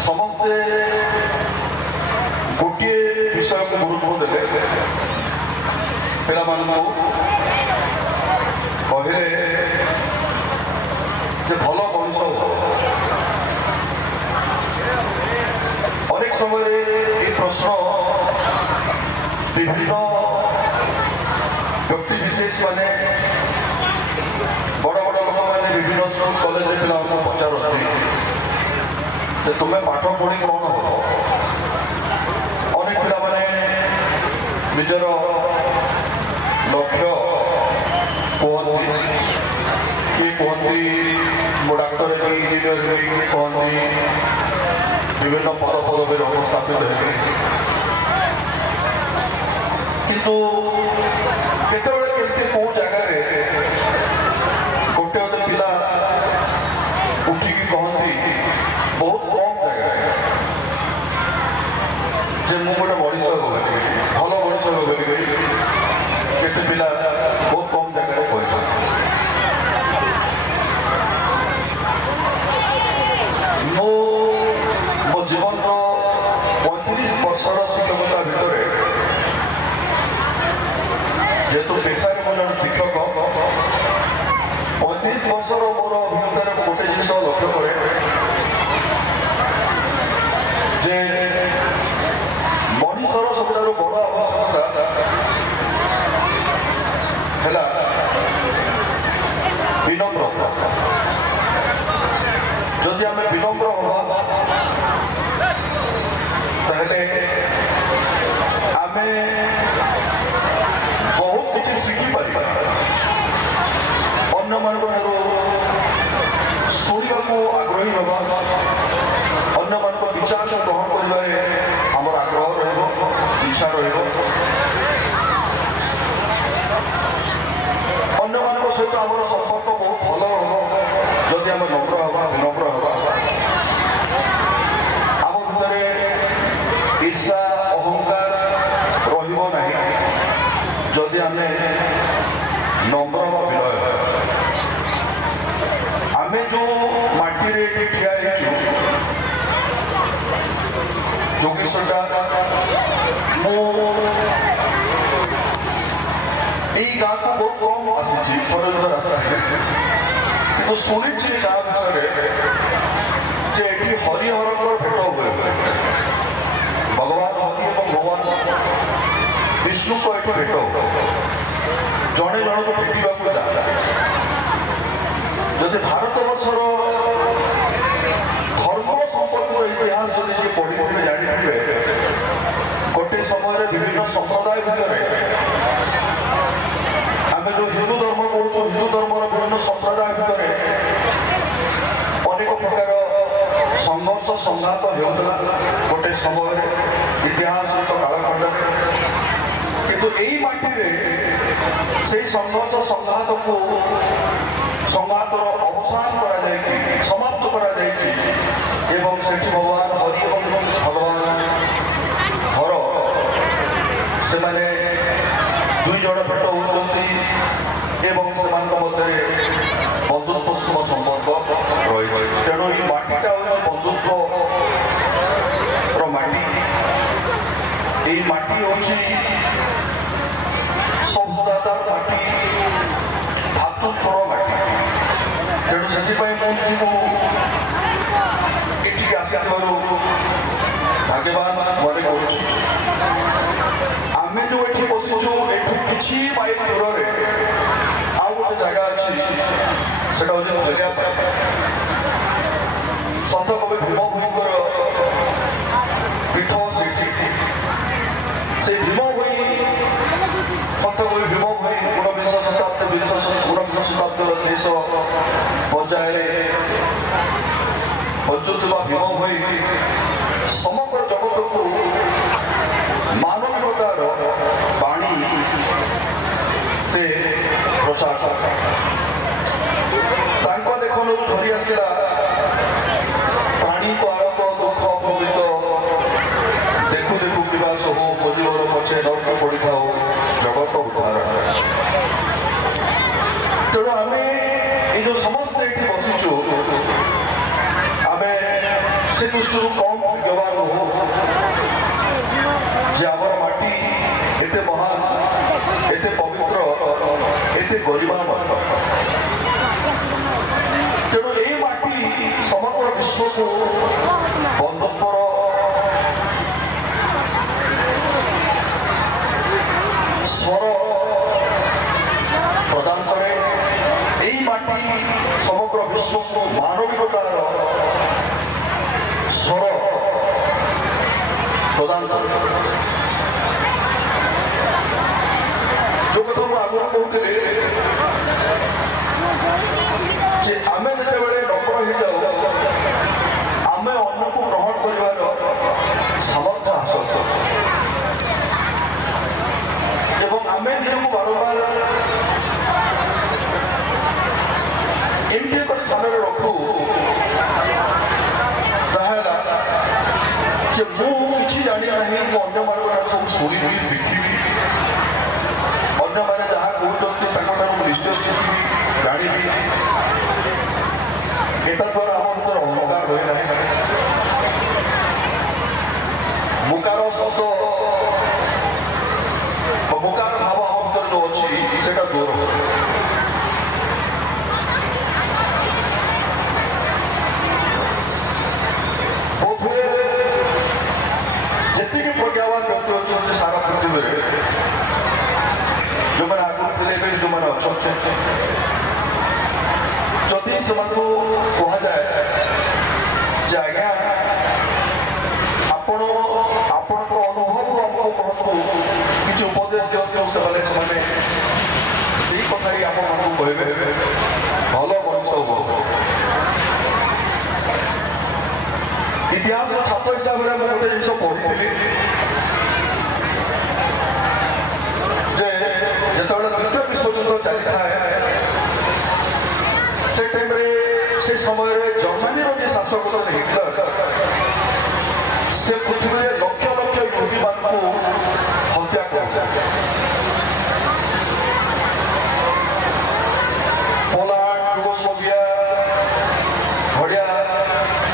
ସମସ୍ତେ ଗୋଟିଏ ବିଷୟକୁ ଗୁରୁତ୍ୱ ଦେଲେ ପିଲାମାନଙ୍କୁ କହିଲେ ଯେ ଭଲ ମଣିଷ ଅନେକ ସମୟରେ এই ପ୍ରଶ୍ନ ବିଭିନ୍ନ ବ୍ୟକ୍ତି ବିଶେଷ ମାନେ ବଡ଼ ବଡ଼ ଲୋକମାନେ ବିଭିନ୍ନ ସ୍କୁଲ କଲେଜରେ ପିଲାମାନଙ୍କୁ ପଚାରନ୍ତି ଯେ ତୁମେ ପାଠ ପଢ଼ି କ'ଣ ହେବ ଅନେକ ପିଲାମାନେ ନିଜର ଲକ୍ଷ୍ୟ କୁହନ୍ତି କିଏ କୁହନ୍ତି ମୁଁ ଡାକ୍ତର ହେବି ଇଞ୍ଜିନିୟର ହେବି କିଏ କୁହନ୍ତି ବିଭିନ୍ନ ପଦ ପଦବୀରେ ଅବସ୍ଥାପିତ ହେବି କିନ୍ତୁ କେତେବେଳେ କେମିତି କେଉଁ ଜାଗାରେ ଗୋଟେ ଗୋଟେ ପିଲା ଉଠିକି କହନ୍ତି ବହୁତ କମ୍ ଜାଗାରେ ଯେ ମୁଁ ଗୋଟେ ମଣିଷ ହେବି ଭଲ ମଣିଷ ହେବି କେତେ ପିଲା ବହୁତ କମ୍ ଜାଗାରେ କହିଛନ୍ତି ମୁଁ ମୋ ଜୀବନର 35 ବର୍ଷର ଶିକ୍ଷକତା ଭିତରେ ଯେହେତୁ ପେଶାରେ ମୁଁ ଜଣେ ଶିକ୍ଷକ 35 ବର୍ଷର ମୋର ଅଭିଜ୍ଞତାରେ ମୁଁ ଗୋଟେ ଜିନିଷ ଲକ୍ଷ୍ୟ କରେ ଯେ ମଣିଷର ସବୁଠାରୁ ବଡ଼ ଆବଶ୍ୟକତା ହେଲା ବିନମ୍ରତା ଯଦି ଆମେ ବିନମ୍ର ହେବା ତାହେଲେ ଆମେ ବହୁତ କିଛି ଶିଖିପାରିବା ଅନ୍ୟମାନଙ୍କ ଠାରୁ ଶୁଣିବାକୁ ଆଗ୍ରହୀ ହେବା ଅନ୍ୟମାନଙ୍କ ବିଚାରକୁ ଗ୍ରହଣ କରିବାରେ ଆମର ଆଗ୍ରହ ରହିବ ଇଚ୍ଛା ରହିବ ଅନ୍ୟମାନଙ୍କ ସହିତ ଆମର ସମ୍ପର୍କ ବହୁତ ଭଲ ହେବ ଯଦି ଆମେ ନମ୍ର ହେବା ବିନମ୍ର ହେବା ଆମ ଭିତରେ ଈର୍ଷା ଅହଙ୍କାର ରହିବ ନାହିଁ ଯଦି ଆମେ ନମ୍ର ବା ବିନୟ ହେବା ଆମେ ଯେଉଁ ମାଟିରେ ଏଠି ଠିଆ ହେଇଛୁ ଯୋଗେଶ୍ୱରଟା ମୁଁ এই গাঁକୁ ବହୁତ କମ୍ ଆସିଛି ଥରେ ଆସିଛି କିନ୍ତୁ ଶୁଣିଛି ଗାଁ ବିଷୟରେ ଯେ ଏଠି ହରିହରଙ୍କର ଭେଟ ହୁଏ ଭଗବାନ ହରି ଏବଂ ଭଗବାନ ବିଷ୍ଣୁଙ୍କ ଏଠି ଭେଟ ହୁଏ ଜଣେ ଜଣକୁ ଭେଟିବାକୁ ଯାଆନ୍ତି ଯଦି ଭାରତବର୍ଷର ଧର୍ମ ସମ୍ପର୍କୀୟ ଇତିହାସ ଯଦି ଯିଏ ପଢ଼ିଥିବେ ଜାଣିଥିବେ ଗୋଟେ ସମୟରେ ବିଭିନ୍ନ ସମ୍ପ୍ରଦାୟ ଭିତରେ ଆମେ ଯେଉଁ ହିନ୍ଦୁ ଧର୍ମ କହୁଛୁ ହିନ୍ଦୁ ଧର୍ମର ବିଭିନ୍ନ ସମ୍ପ୍ରଦାୟ ଭିତରେ ଅନେକ ପ୍ରକାର ସଂଘର୍ଷ ସଂଘାତ ହେଉଥିଲା ଗୋଟେ ସମୟରେ ଇତିହାସର କାଳଖଣ୍ଡରେ କିନ୍ତୁ ଏଇ ମାଟିରେ ସେଇ ସଂଘର୍ଷ ସଂଘାତକୁ ସଂଘାତର ଅବସାନ କରାଯାଇଛି ସମାପ୍ତ କରାଯାଇଛି ଏବଂ ସେଠି ଭଗବାନ ହରି ଏବଂ ଭଗବାନ ହର ସେମାନେ ଦୁଇ ଜଣ ଭେଟ ହେଉଛନ୍ତି ଏବଂ ସେମାନଙ୍କ ମଧ୍ୟରେ ବନ୍ଧୁତ୍ୱ ସମ୍ପର୍କ ରହିଛି ତେଣୁ ଏଇ ମାଟିଟା ହେଉଛି ବନ୍ଧୁତ୍ୱର ମାଟି এই মাটি হচ্ছে সভ্যতার মাটি ভাতৃত্বর মাটি তেণু ସେଥିପାଇଁ ମୁଁ ନିଜକୁ ଏଠିକି ଆସିଥିବାରୁ ଭାଗ୍ୟବାନ ମନେ କରୁଛି ଆମେ ଯେଉଁ ଏଠି ବସିଛୁ ଏଠୁ କିଛି ମାଇଲ ଦୂରରେ ଆଉ ଗୋଟେ ଜାଗା ଅଛି ସେଟା ହେଉଛି ଧରିବା ପାଇଁ ସନ୍ଥ କବି ଭୀମ ଭୋଇଙ୍କର ପୀଠ ସେଇଠି সেই ভীম ভোই সন্ত কবি ভীম ভোই ঊনবিংশ শতাব্দীর শেষ পর্যায়ে বঞ্চুଥିବା ভীম ভোই সমগ্র জগতକୁ ମାନବିକତାର ବାଣୀ ସେ ପ୍ରସାର ତାଙ୍କ ଲେଖନରୁ ଧରି ଆସିଲା ପ୍ରାଣୀଙ୍କ ଆଳକ ଦୁଃଖ ଭୋଗିତ ଦେଖୁ ଦେଖୁ କିବା ସବୁ ଜୀବନ ପଛେ ନର୍କ ପଡ଼ିଥାଉ ଜଗତ ଉଦ୍ଧାର ଦୃଷ୍ଟିରୁ କମ୍ ଭାଗ୍ୟବାନ ନୁହଁ ଯେ ଆମର ମାଟି ଏତେ ମହାନ, ଏତେ ପବିତ୍ର, ଏତେ ଗରିମାମୟ। ତେଣୁ ଏଇ ମାଟି ସମଗ୍ର ବିଶ୍ୱକୁ ବନ୍ଧୁତ୍ୱର ସ୍ୱର ପ୍ରଦାନ କରେ। এই মাটি সমগ্র বিশ্বକୁ ମାନବିକତାର ସ୍ୱର ପ୍ରଦାନ କରେ। ଯୋଉ କଥା ମୁଁ ଆଗରୁ କହୁଥିଲି ଯେ ଆମେ ଯେତେବେଳେ ନମ୍ର ହେଇଯାଉ ଆମେ ଅନ୍ୟକୁ ଗ୍ରହଣ କରିବାର ସାମର୍ଥ୍ୟ ହାସଲ କରୁ ଏବଂ ଆମେ ନିଜକୁ ବାରମ୍ବାର ଏମିତି ଏକ ସ୍ଥାନରେ ରଖୁ ତାହା ହେଲା ଯେ ମୁଁ କିଛି ଜାଣି ନାହିଁ, ମୁଁ ଅନ୍ୟମାନଙ୍କର ସବୁ ଶୁଣିବି ଶିଖିବି, ଅନ୍ୟମାନେ ଯାହା କହୁଛନ୍ତି ତାଙ୍କଠାରୁ ମୁଁ ନିଶ୍ଚୟ ଶିଖିବି ଜାଣିବି। ଏଟା ଦ୍ୱାରା ଆମ ଭିତରେ ଅହଙ୍କାର ରହେ ନାହିଁ। ମୁକାର ଶବ୍ଦ ମୁକାର ଭାବ ଆମ ଭିତରେ ଯୋଉ ଅଛି ସେଟା ଦୂର ହୁଏ। ବୋଧହୁଏ ଯେତିକି ପ୍ରଜ୍ଞାବାନ ବ୍ୟକ୍ତି ଅଛନ୍ତି ସାରା ପୃଥିବୀରେ, ଯେଉଁମାନେ ଆଗରୁ ଥିଲେ ଏବେ ଯେଉଁମାନେ ଅଛନ୍ତି, ଯଦି ସେମାନଙ୍କୁ କୁହାଯାଏ ଯେ ଆଜ୍ଞା ଆପଣ ଆପଣଙ୍କ ଅନୁଭବରୁ ଆମକୁ କୁହନ୍ତୁ, କିଛି ଉପଦେଶ ଦିଅନ୍ତୁ, ସେମାନେ ସେଇ କଥା ହିଁ ଆପଣମାନଙ୍କୁ କହିବେ ଭଲ ମଣିଷ ହୁଅ। ଇତିହାସ ଛାତ୍ର ହିସାବରେ ମୁଁ ଗୋଟେ ଜିନିଷ ପଢ଼ିଥିଲି ଯେ ଯେତେବେଳେ ଦ୍ୱିତୀୟ ବିଶ୍ୱଯୁଦ୍ଧ ଚାଲିଥାଏ ସେ ଟାଇମରେ ସେ ସମୟରେ ଜର୍ମାନୀର ଯେ ଶାସକ ଥିଲେ ହିଟଲର, ସେ ପୃଥିବୀରେ ଲକ୍ଷ ଲକ୍ଷ ୟହୁଦୀମାନଙ୍କୁ ହତ୍ୟା କରୁଥିଲେ। ପୋଲାଣ୍ଡ, ଯୁଗୋସ୍ଲୋଭିଆ ଭଳିଆ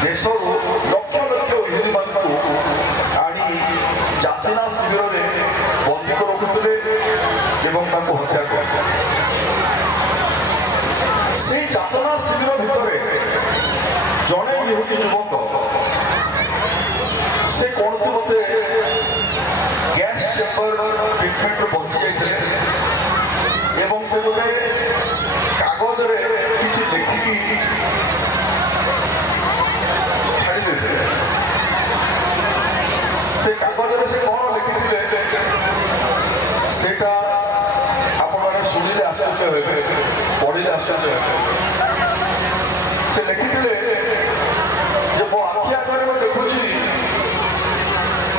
ଦେଶରୁ ଲକ୍ଷ ଲକ୍ଷ ୟହୁଦୀମାନଙ୍କୁ ଆଣି ଯାତନା ଶିବିରରେ ବନ୍ଦୀ ରଖୁଥିଲେ ଏବଂ ତାଙ୍କୁ ହତ୍ୟା କରୁଥିଲେ। সেই যাতনা শিবির ভিতরে জনে ইহুদি যুবক সে কৌশি মতে গ্যাস চেম্বর ট্রিটমেন্ট বঞ্চি যাই এবং সে গোটে কাগজরে কিছু লেখিকি ছাড়িদেলে। সে কাগজরে সে কଣ লেখিলে সেটা আপনারা শুনিলে আশ্চর্য হবে, পড়িলে আশ্চর্য হবে। ସେ ଲେଖିଥିଲେ ଯେ ମୋ ଆଖି ଆଗରେ ମୁଁ ଦେଖୁଛି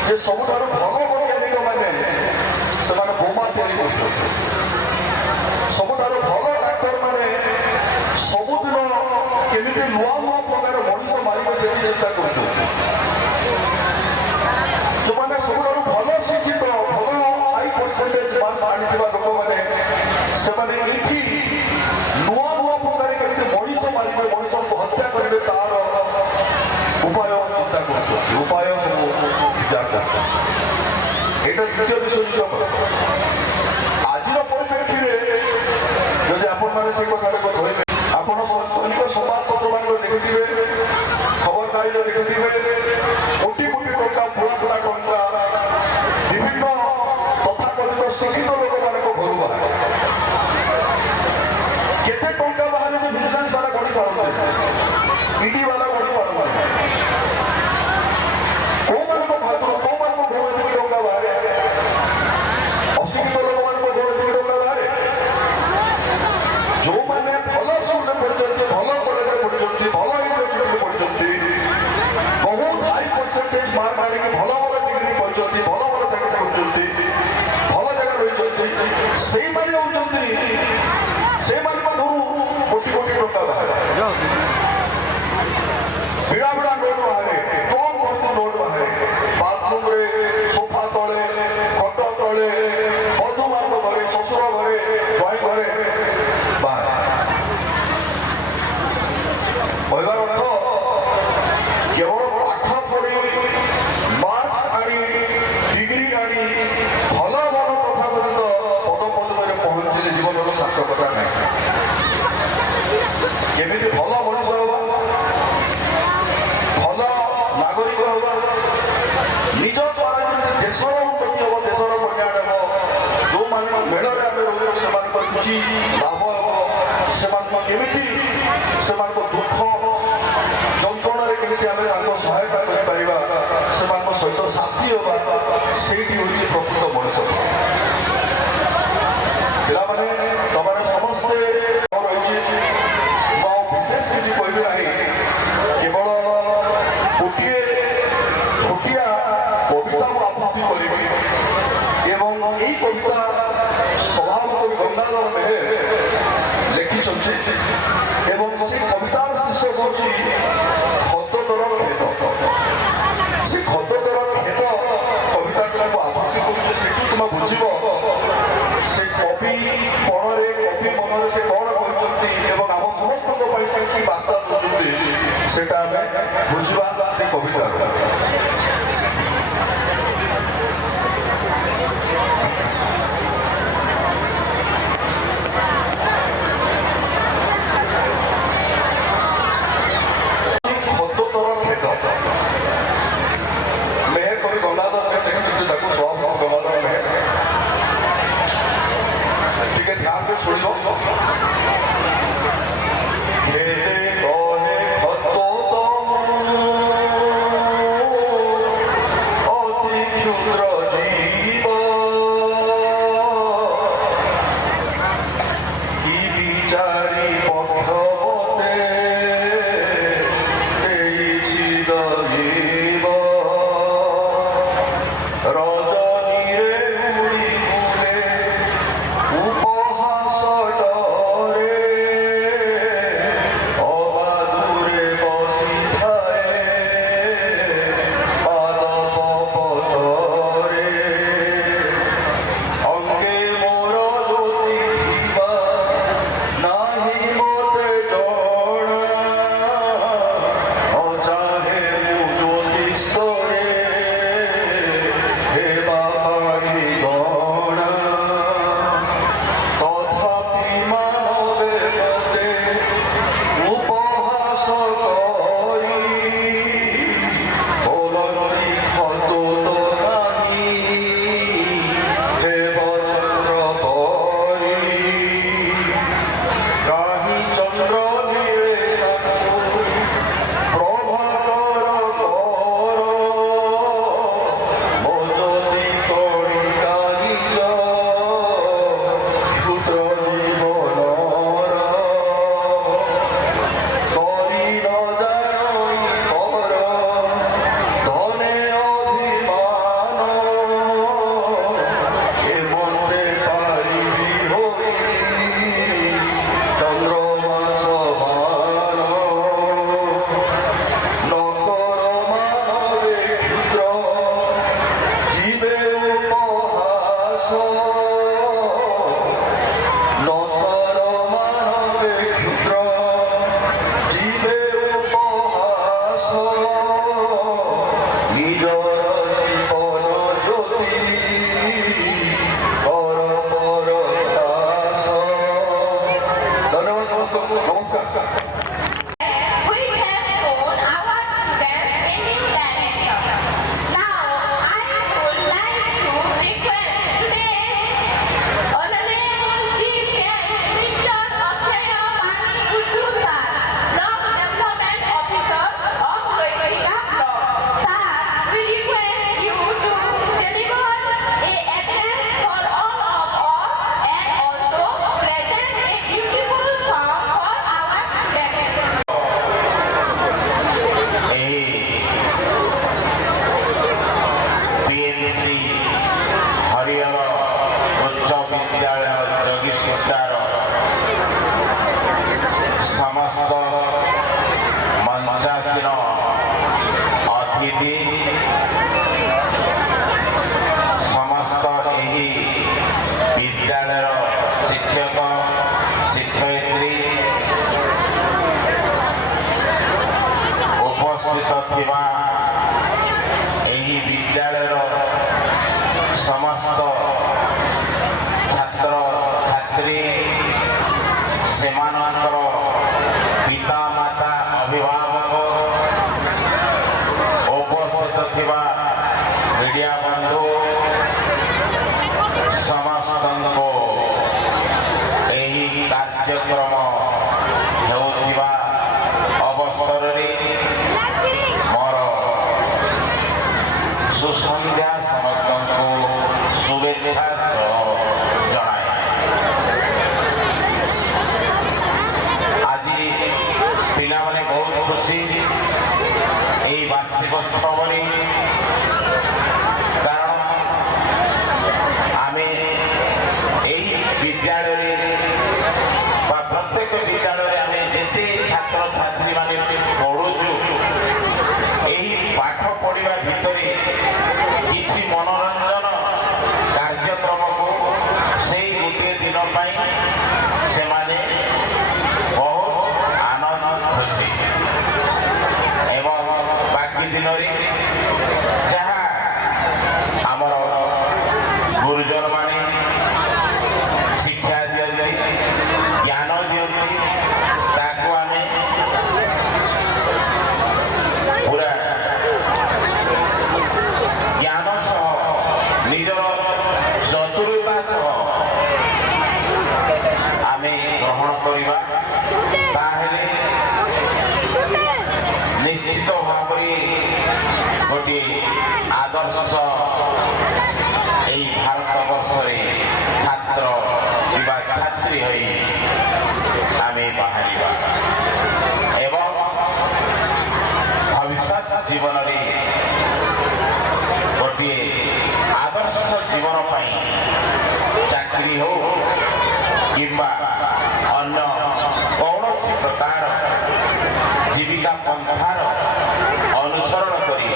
ଯେ ସବୁଠାରୁ ଭଲ ବୈଜ୍ଞାନିକ ମାନେ ସେମାନେ ବୋମା ତିଆରି କରୁଛନ୍ତି, ସବୁଠାରୁ ଭଲ ଡାକ୍ତର ମାନେ ସବୁଦିନ କେମିତି ନୂଆ ନୂଆ ପ୍ରକାର ମଣିଷ ମାରିବେ ସେଠି ଚିନ୍ତା କରୁଛନ୍ତି। ଯେଉଁମାନେ ସବୁଠାରୁ ଭଲ ଶିକ୍ଷିତ, ଭଲ ହାଇ ପରସେଣ୍ଟେଜ ମାର୍କ ଆଣିଥିବା ଲୋକମାନେ ସେମାନେ ଏଇଠି ନୂଆ ନୂଆ ପ୍ରକାର କେମିତି ମଣିଷ ମାରିବେ, ମଣିଷକୁ ହତ୍ୟା କରିବେ ତାର ଉପାୟ ଚିନ୍ତା କରୁଛନ୍ତି, ଉପାୟ ସବୁ ବିଚାର କରୁଛନ୍ତି। ଏଇଟା ଦ୍ୱିତୀୟ ବିଶ୍ୱଯୁଦ୍ଧ। ଆଜିର ପରିପ୍ରେକ୍ଷୀରେ ଯଦି ଆପଣମାନେ ସେଇ କଥାଟାକୁ ଧରିବେ, ଆପଣ ସୈନିକ ସମ୍ବାଦପତ୍ରମାନଙ୍କରେ ଦେଖିଥିବେ, ଖବରକାଗଜରେ ଦେଖିଥିବେ, କୋଟି କୋଟି ଟଙ୍କା, ପୁରା ପୁରା ଟଙ୍କା ବିଭିନ୍ନ ତଥାକଥିତ ଶିକ୍ଷିତ ଲୋକମାନଙ୍କ ଘରୁ ବାହାରେ। କେତେ ଟଙ୍କା ବାହାରେ ଯେ ଭିଜିଲାନ୍ସ ବାଲା ଗଣି ପାରନ୍ତି, ଇଡି ବାଲା ଗଣି ପାରନ୍ତି। କୋଉମାନଙ୍କ ଘରୁ ଏତିକି ଟଙ୍କା ବାହାରେ? ଅଶିକ୍ଷିତ ଲୋକମାନଙ୍କ ଘରୁ ଏତିକି ଟଙ୍କା ବାହାରେ? ଯୋଉମାନେ ଭଲ ସ୍କୁଲରେ ପଢିଛନ୍ତି, ଭଲ କଲେଜରେ ପଢିଛନ୍ତି, ଭଲ ୟୁନିଭର୍ସିଟିରେ ପଢିଛନ୍ତି, ବହୁତ ହାଇ ପରସେଣ୍ଟେଜ ମାର୍କ ଆଣିକି ଭଲ ଭଲ ଡିଗ୍ରୀ କରିଛନ୍ତି, ଭଲ ଭଲ ଚାକିରି କରିଛନ୍ତି, ଭଲ ଜାଗାରେ ରହିଛନ୍ତି, ସେଇମାନେ ହଉଛନ୍ତି ସେଇମାନଙ୍କ ଘରୁ କୋଟି କୋଟି ଟଙ୍କା ବାହାରେ। ବିଡ଼ା ବିଡ଼ା ନୋଟ ବାହାରେ, ଟ୍ରକ୍ ଭର୍ତ୍ତି ନୋଟ ବାହାରେ, ବାଥରୁମରେ, ସୋଫା ତଳେ, ଖଟ ତଳେ, ବନ୍ଧୁମାନଙ୍କ ଘରେ, ଶ୍ୱଶୁର ଘରେ, ଜ୍ୱାଇଁ ଘରେ ବାହାରେ। କହିବାର ଅର୍ଥ କେବଳ ପାଠ କେମିତି ସେମାନଙ୍କ ଦୁଃଖ ଯନ୍ତ୍ରଣାରେ କେମିତି ଆମେ ତାଙ୍କ ସହାୟତା କରିପାରିବା ସେମାନଙ୍କ ସହିତ ସାଥୀ ହେବା ସେଇଠି ହେଉଛି ପ୍ରକୃତ ମଣିଷ। ପିଲାମାନେ ତମାନେ ସମସ୍ତେ ରହିଛି ମୁଁ ଆଉ ବିଶେଷ କିଛି କହିବି ନାହିଁ କେବଳ ଗୋଟିଏ ଛୋଟିଆ କବିତା ମୁଁ ଆବୃତ୍ତି କରିବି ଏବଂ এই কবিতা সভাপতি গঙ্গাধর মেহের লেখিଛନ୍ତି এবং সেই কবিতার শীর্ষক হচ্ছে ক্ষততর ক্ষেত। ସେ ক্ষততର ক্ষেত କବିତାକୁ ଆବୃତ୍ତି କରୁଛି ସେଠୁ ତୁମେ ବୁଝିବ ସେ କବି ପଣରେ କବି ମନରେ ସେ କ'ଣ କହିଛନ୍ତି ଏବଂ ଆମ ସମସ୍ତଙ୍କ ପାଇଁ ସେ କି ବାର୍ତ୍ତା ଦେଉଛନ୍ତି ସେଟା ଆମେ ବୁଝିବା ସେ କବିତାରୁ। We request ସୁସନ୍ଧ୍ୟା ସମସ୍ତଙ୍କୁ ଶୁଭେଚ୍ଛା ଜଣାଏ। ଆଜି ପିଲାମାନେ ବହୁତ ଖୁସି এই বার্ষিক উৎসবরে, কারণ আমি এই বিদ্যালয়ে বা প্রত্যেক বিদ্যালয়ে আমি যেতে ছাত্রছাত্রী মানে পড়ুছু, এই পাঠ পড়া ভিতরে কিছু মনোরঞ্জন কার্যক্রমକୁ সেই গোটিଏ দিନ ପାଇଁ ସେମାନେ ବହୁତ ଆନନ୍ଦ ଖୁସି ଏବଂ ବାକି ଦିନରେ ଯାହା ଆମର ଗୁରୁଜନ ମାନେ ଶିକ୍ଷା ଦିଅନ୍ତି, ଜ୍ଞାନ ଦିଅନ୍ତି, ତାକୁ ଆମେ ପୁରା ଜ୍ଞାନ ସହ ନିଜର ଚତୁରତା ସହ ଆମେ ଗ୍ରହଣ କରିବା, ତାହେଲେ ନିଶ୍ଚିତ ଭାବରେ ଗୋଟିଏ ଆଦର୍ଶ এই ଭାରତବର୍ଷରେ ଛାତ୍ର କିମ୍ବା ଛାତ୍ରୀ ହୋଇ ଆମେ ବାହାରିବା ଏବଂ ଭବିଷ୍ୟତ ଜୀବନରେ ଗୋଟିଏ ଆଦର୍ଶ ଜୀବନ ପାଇଁ ଚାକିରି ହେଉ କିମ୍ବା ଅନ୍ୟ କୌଣସି ପ୍ରକାର ଜୀବିକା ପନ୍ଥାର ଅନୁସରଣ କରି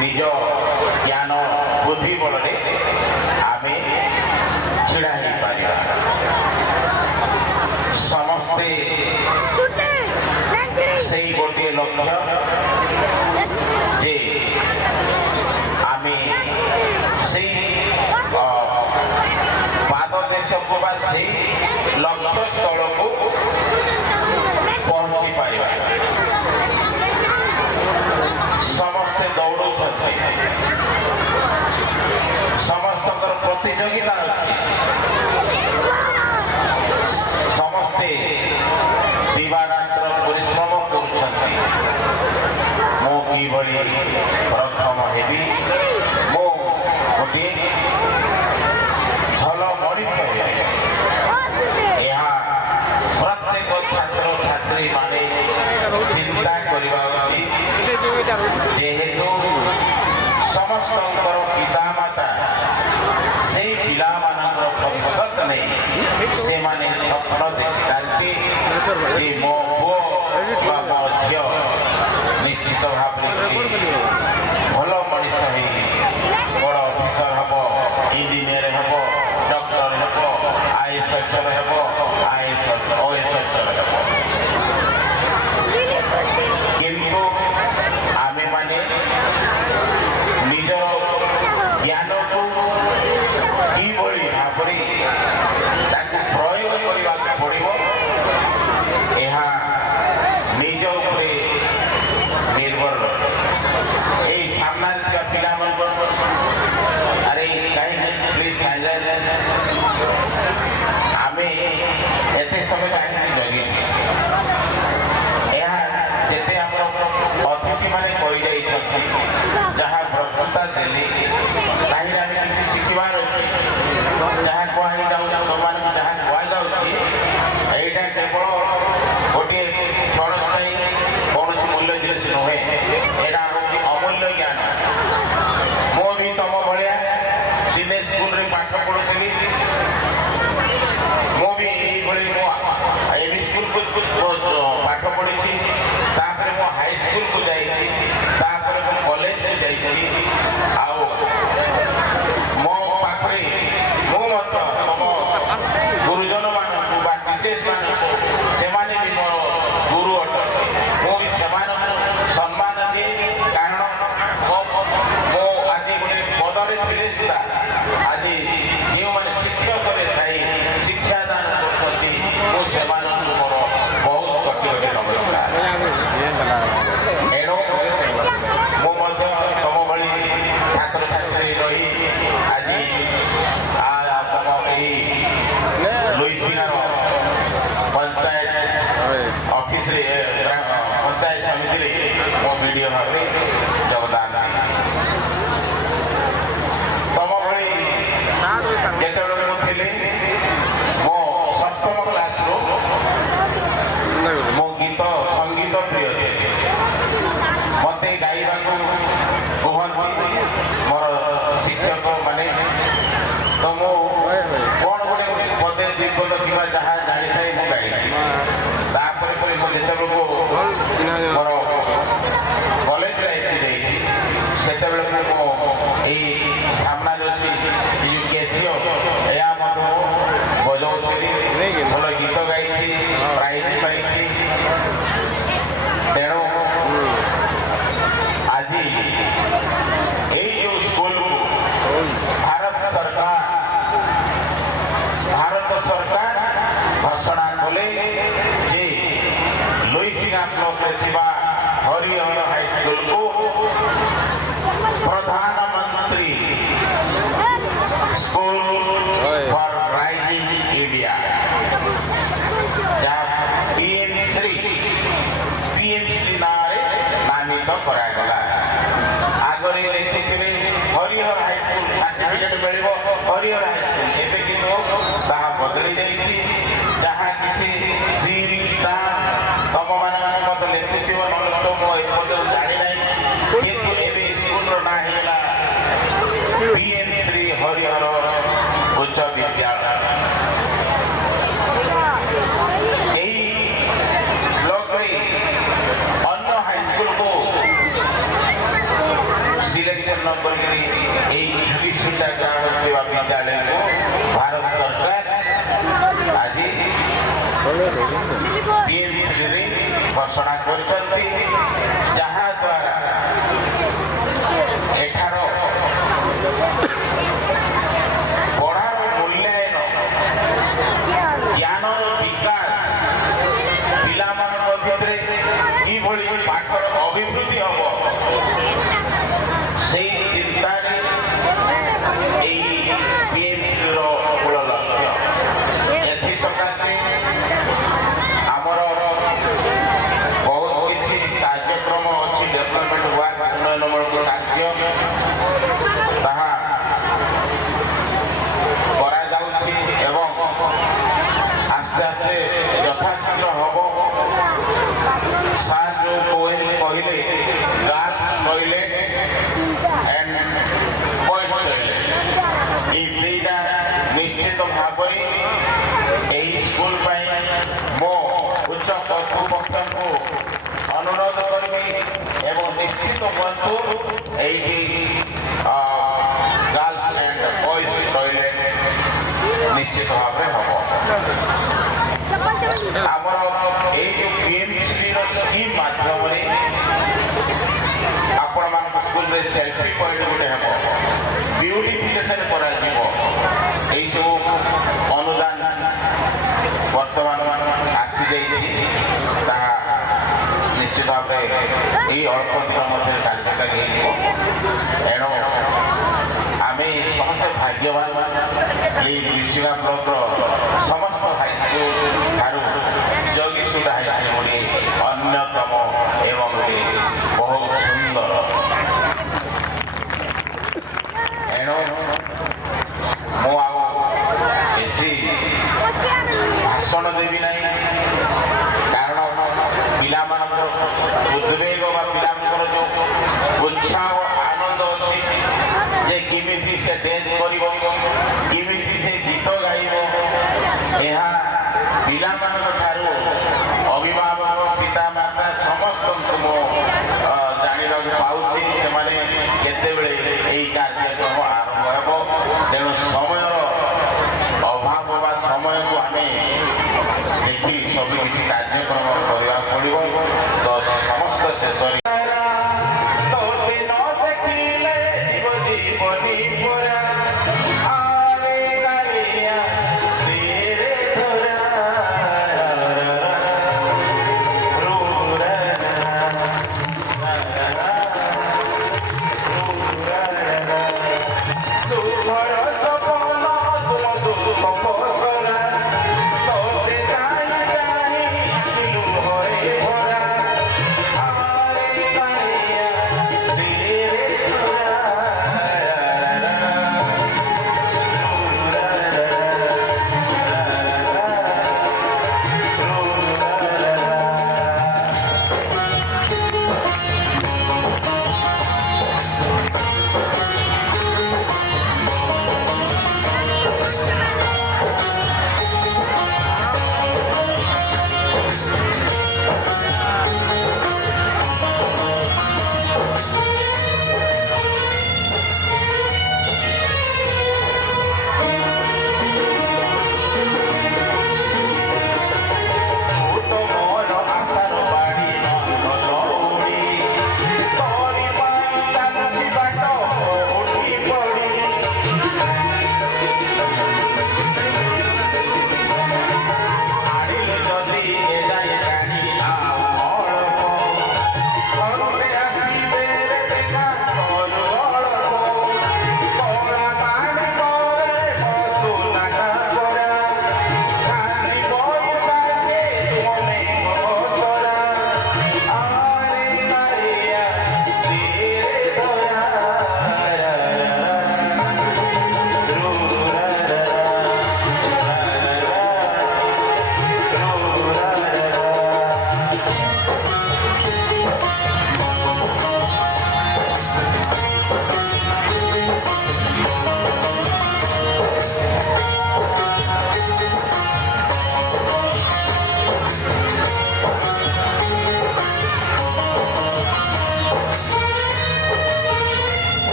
ନିଜ ଜ୍ଞାନ ବୁଦ୍ଧି ବଳରେ ଆମେ ଛିଡ଼ା ହେଇପାରିବା। ସମସ୍ତେ ସେଇ ଗୋଟିଏ ଲକ୍ଷ୍ୟ ଯେ ଆମେ ସେଇ ପାଦ ଦେଶକୁ ବା ସେଇ ଲକ୍ଷ୍ୟ ସ୍ଥଳକୁ ପହଞ୍ଚି ପାରିବା। ସମସ୍ତେ ଦୌଡ଼ୁଛନ୍ତି, ସମସ୍ତଙ୍କର ପ୍ରତିଯୋଗିତା ଅଛି, ସମସ୍ତେ ଦିବାରାତ୍ର ପରିଶ୍ରମ କରୁଛନ୍ତି। ମୁଁ କିଭଳି ପ୍ରଥମ ହେବି, ମୁଁ ଗୋଟିଏ ଭଲ ମଣିଷ ହେବି, ଏହା ସଙ୍ଗୀତ ପ୍ରିୟ ଥିଲି। ମୋତେ ଗାଇବାକୁ କୁହନ୍ତି ମୋର ଶିକ୍ଷକ ମାନେ, ତ ମୁଁ କ'ଣ ଗୋଟେ ପଦେ ଦୁଇ ପଦ କିମ୍ବା ଯାହା ଜାଣିଥାଏ ମୁଁ ଗାଇଲି। ତାପରେ ପରେ ମୁଁ ଯେତେବେଳକୁ ମୋର କଲେଜ ଲାଇଫ୍ ଯାଇଛି ସେତେବେଳକୁ ମୁଁ ଏଇ ସାମ୍ନାରେ ଅଛି କ୍ୟାସିଓ, ଏହା ମଧ୍ୟ ବଜାଉଥିଲି, ଭଲ ଗୀତ ଗାଇଛି, ପ୍ରାଇଜ୍ ପାଇଛି। ତେଣୁ ଆଜି ଏଇ ଯେଉଁ ସ୍କୁଲକୁ ଭାରତ ସରକାର ଘୋଷଣା କଲେ ଯେ ଲୁଇସିଙ୍ଗା ବ୍ଲକରେ ଥିବା ହରିହର ହାଇସ୍କୁଲକୁ ପ୍ରଧାନମନ୍ତ୍ରୀ ସ୍କୁଲ ଫର ରାଇଜିଂ ଇଣ୍ଡିଆ, ଯାହା ପିଏମଶ୍ରୀ ନାଁରେ ନାମିତ କରାଗଲା। ଆଗରେ ଲେଖିଥିବେ ହରିହର ହାଇସ୍କୁଲ, ସାର୍ଟିଫିକେଟ ମିଳିବ ହରିହର ହାଇସ୍କୁଲ। ଏବେ କିନ୍ତୁ ତାହା ବଦଳି ଯାଇଛି। ଯାହା କିଛି ତମମାନେ ମଧ୍ୟ ଲେଖୁଥିବ, ନହେଲେ ତ ମୁଁ ଏପର୍ଯ୍ୟନ୍ତ ଜାଣିନାହିଁ। କିନ୍ତୁ ଏବେ ସ୍କୁଲର ନାଁ ହେଇଗଲା ପିଏମଶ୍ରୀ ହରିହର ଉଚ୍ଚ ବିଦ୍ୟାଳୟ। ଏହି ବ୍ଲକରେ ଅନ୍ୟ ହାଇସ୍କୁଲକୁ ସିଲେକ୍ସନ ନ କରିକି ଏହି ତିରିଶଟା ଗ୍ରାମ ଥିବା ବିଦ୍ୟାଳୟକୁ ଭାରତ ସରକାର ଆଜି ପିଏମଶ୍ରୀରେ ଘୋଷଣା କରିଛନ୍ତି, ଯାହାଦ୍ୱାରା ଏଠାର ପଢ଼ାର ମୂଲ୍ୟାୟନ, ଜ୍ଞାନର ବିକାଶ, ପିଲାମାନଙ୍କ ଭିତରେ କିଭଳି ପାଠର ଅଭିବୃଦ୍ଧି ହେବ, ସେଇ ଚିନ୍ତାରେ ଏହି ପିଏମଶ୍ରୀର ମୂଳ ଲକ୍ଷ୍ୟ। ଏଥିସକାଶେ ଆମର ବହୁତ କିଛି କାର୍ଯ୍ୟକ୍ରମ ଅଛି, ଡେଭଲପମେଣ୍ଟ ୱାର୍କ, ଉନ୍ନୟନମୂଳକ କାର୍ଯ୍ୟ, ତାହା କରାଯାଉଛି ଏବଂ ଆସ୍ତେ ଆସ୍ତେ ଯଥାଶୀଘ୍ର ହେବ। ସାର୍ ଯେଉଁ କହିଲେ girls toilet and boys toilet, এই ଦୁଇଟା ନିଶ୍ଚିତ ଭାବରେ ଏହି ସ୍କୁଲ ପାଇଁ ମୁଁ ଉଚ୍ଚ କର୍ତ୍ତୃପକ୍ଷଙ୍କୁ ଅନୁରୋଧ କରିବି ଏବଂ ନିଶ୍ଚିତ ହୁଅନ୍ତୁ ଏଇଠି ଗାର୍ଲସ ଆଣ୍ଡ ବଏଜ୍ ଟଏଲେଟ୍ ନିଶ୍ଚିତ ଭାବରେ ହେବ। ଆମର ଏଇ ଯେଉଁ ପିଏମଶ୍ରୀର ସ୍କିମ୍ ମାଧ୍ୟମରେ ଆପଣମାନଙ୍କ ସ୍କୁଲରେ ସେଲ୍ଫି ପଏଣ୍ଟ ଗୋଟେ ହେବ, ବିୟୁଟିଫିକେସନ୍ କରାଯିବ। ଏଇ ସବୁ ଅନୁଦାନ ବର୍ତ୍ତମାନ ଆସିଯାଇଛି, ତାହା ନିଶ୍ଚିତ ଭାବରେ ଏଇ ଅଳ୍ପ ଦିନ ମଧ୍ୟରେ କାର୍ଯ୍ୟକାରୀ ହେଇଯିବ। ଏଣୁ ଆମେ ସମସ୍ତେ ଭାଗ୍ୟବାନ ଏଇ ଲୁଇସିଙ୍ଗା ବ୍ଲକର ସମସ୍ତ ହାଇସ୍କୁଲ ଠାରୁ ଜଗିସୁଟା ହାଇସ୍କୁଲ ଗୋଟିଏ ଅନ୍ୟତମ ଏବଂ ବହୁତ ସୁନ୍ଦର। ଏଣୁ ମୁଁ ଆଉ ବେଶୀ ଭାଷଣ ଦେବି ନାହିଁ, କାରଣ ପିଲାମାନଙ୍କର ଉଦ୍ବେଗ ବା ପିଲାମାନଙ୍କର ଯେଉଁ ଉତ୍ସାହ ଆନନ୍ଦ ଅଛି ଯେ କେମିତି ସେ ଡ୍ୟାନ୍ସ କରିବ, କେମିତି ସେ ଗୀତ ଗାଇବ,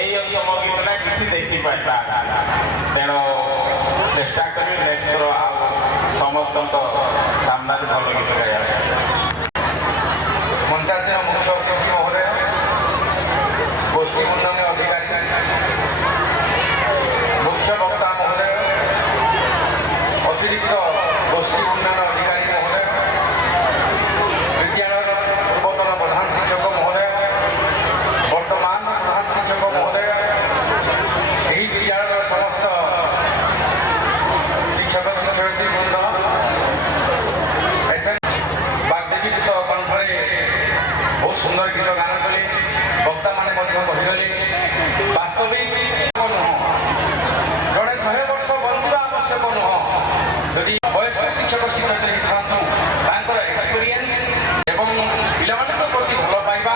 এই অংশ গীতটা কিছু ଦେଖିପାରିବା ତେଣୁ ଚେଷ୍ଟା କରି ନେକ୍ସଟ ଥର ଆଉ ସମସ୍ତଙ୍କ ସାମ୍ନାରେ ଭଲ ଗୀତ ଗାଇବା। ପଞ୍ଚାୟତର ମୁଖ୍ୟ ଅତିଥି ମହୋଦୟ, ଗୋଷ୍ଠୀ ଉନ୍ନୟନ ଅଧିକାରୀ, ମୁଖ୍ୟ ବକ୍ତା ମହୋଦୟ, ଅତିରିକ୍ତ ଗୋଷ୍ଠୀ ଉନ୍ନୟନ ଅଧିକାରୀ ମହୋଦୟ, ବିଦ୍ୟାଳୟର ପୂର୍ବତନ ପ୍ରଧାନ ଶିକ୍ଷକ ମହୋଦୟ, ବର୍ତ୍ତମାନ ପ୍ରଧାନ ଶିକ୍ଷକ ମହୋଦୟ, ଏହି ବିଦ୍ୟାଳୟର ସମସ୍ତ ଶିକ୍ଷକ ଶିକ୍ଷୟିତ୍ରୀ ବୃନ୍ଦ, ବାଗ୍ଦେବୀ ଗୀତ କଣ୍ଠରେ ବହୁତ ସୁନ୍ଦର ଗୀତ ଗାନ କଲେ, ବକ୍ତାମାନେ ମଧ୍ୟ କହିଗଲେ ବାସ୍ତବିକ ନୁହଁ, ଜଣେ 100 ବର୍ଷ ବଞ୍ଚିବା ଆବଶ୍ୟକ ନୁହଁ। ଯଦି ବୟସ୍କ ଶିକ୍ଷକ ଶିକ୍ଷୟିତ୍ରୀ ହେଇଥାନ୍ତୁ, ତାଙ୍କର ଏକ୍ସପିରିଏନ୍ସ ଏବଂ ପିଲାମାନଙ୍କ ପ୍ରତି ଭଲ ପାଇବା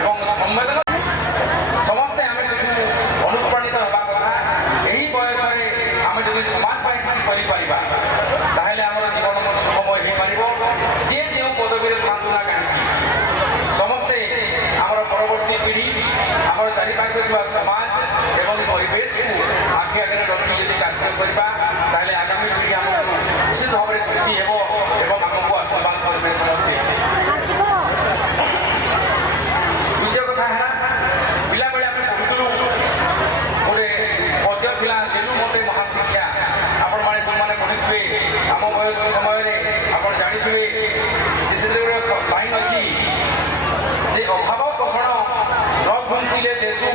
ଏବଂ ସମ୍ବେଦନ ସମସ୍ତେ ଆମେ ସେଠୁ ଅନୁପ୍ରାଣିତ ହେବା କଥା। ଏହି ବୟସରେ ଆମେ ଯଦି ସମାଜ ପାଇଁ କିଛି କରିପାରିବା ତାହେଲେ ଆମର ଜୀବନ ସୁଖମୟ ହେଇପାରିବ। ଯିଏ ଯେଉଁ ପଦବୀରେ ଥାନ୍ତୁ ନା କାହିଁକି, ସମସ୍ତେ ଆମର ପରବର୍ତ୍ତୀ ପିଢ଼ି, ଆମର ଚାରିପାଖରେ ଥିବା ସମାଜ ଏବଂ ପରିବେଶକୁ ଆଖି ଆଗରେ ରଖି ଯଦି କାର୍ଯ୍ୟ କରିବା ତାହେଲେ ଆଗାମୀ ପିଢ଼ି ଆମକୁ ନିଶ୍ଚିତ ଭାବରେ ଖୁସି ହେବ ଏବଂ ଆମକୁ ଆଶୀର୍ବାଦ କରିବେ ସମସ୍ତେ। ଦ୍ୱିତୀୟ କଥା ହେଲା, ପିଲାବେଳେ ଆମେ ପଢ଼ୁଥିଲୁ ଗୋଟେ ପଦ୍ୟ ଥିଲା, ଦେଲୁ ମୋତେ ମହାଶିକ୍ଷା। ଆପଣମାନେ ଯେଉଁମାନେ ପଢ଼ିଥିବେ ଆମ ବୟସ ସମୟରେ ଆପଣ ଜାଣିଥିବେ ଯେ ସେଥିରେ ଗୋଟେ ଲାଇନ୍ ଅଛି ଯେ ଅଭାବ ପୋଷଣ ନ ଘୁଞ୍ଚିଲେ ଦେଶୁ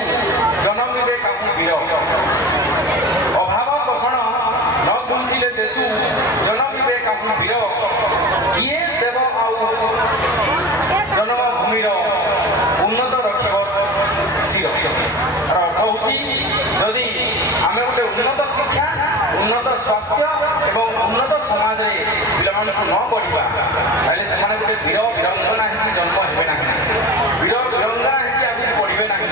ଜନମିବେ କାହୁ ବୀର। ଅଭାବ ପୋଷଣ ନ ଘୁଞ୍ଚିଲେ ଦେଶୁ ଜନମିବେ କାହୁ ବୀର। କିଏ ଦେବ ଆଉ ଜନ୍ମଭୂମିର ଉନ୍ନତ ରଖିବ ଶିର। ତାର ଅର୍ଥ ହେଉଛି ଯଦି ଆମେ ଗୋଟେ ଉନ୍ନତ ଶିକ୍ଷା, ଉନ୍ନତ ସ୍ୱାସ୍ଥ୍ୟ ଏବଂ ଉନ୍ନତ ସମାଜରେ ପିଲାମାନଙ୍କୁ ନ ଗଢ଼ିବା ତାହେଲେ ସେମାନେ ଗୋଟେ ବୀର ବୀରାଙ୍ଗନା ହେଇକି ଜନ୍ମ ହେବେ ନାହିଁ, ବୀର ବୀରାଙ୍ଗନା ହେଇକି ଆଗକୁ ପଢ଼ିବେ ନାହିଁ।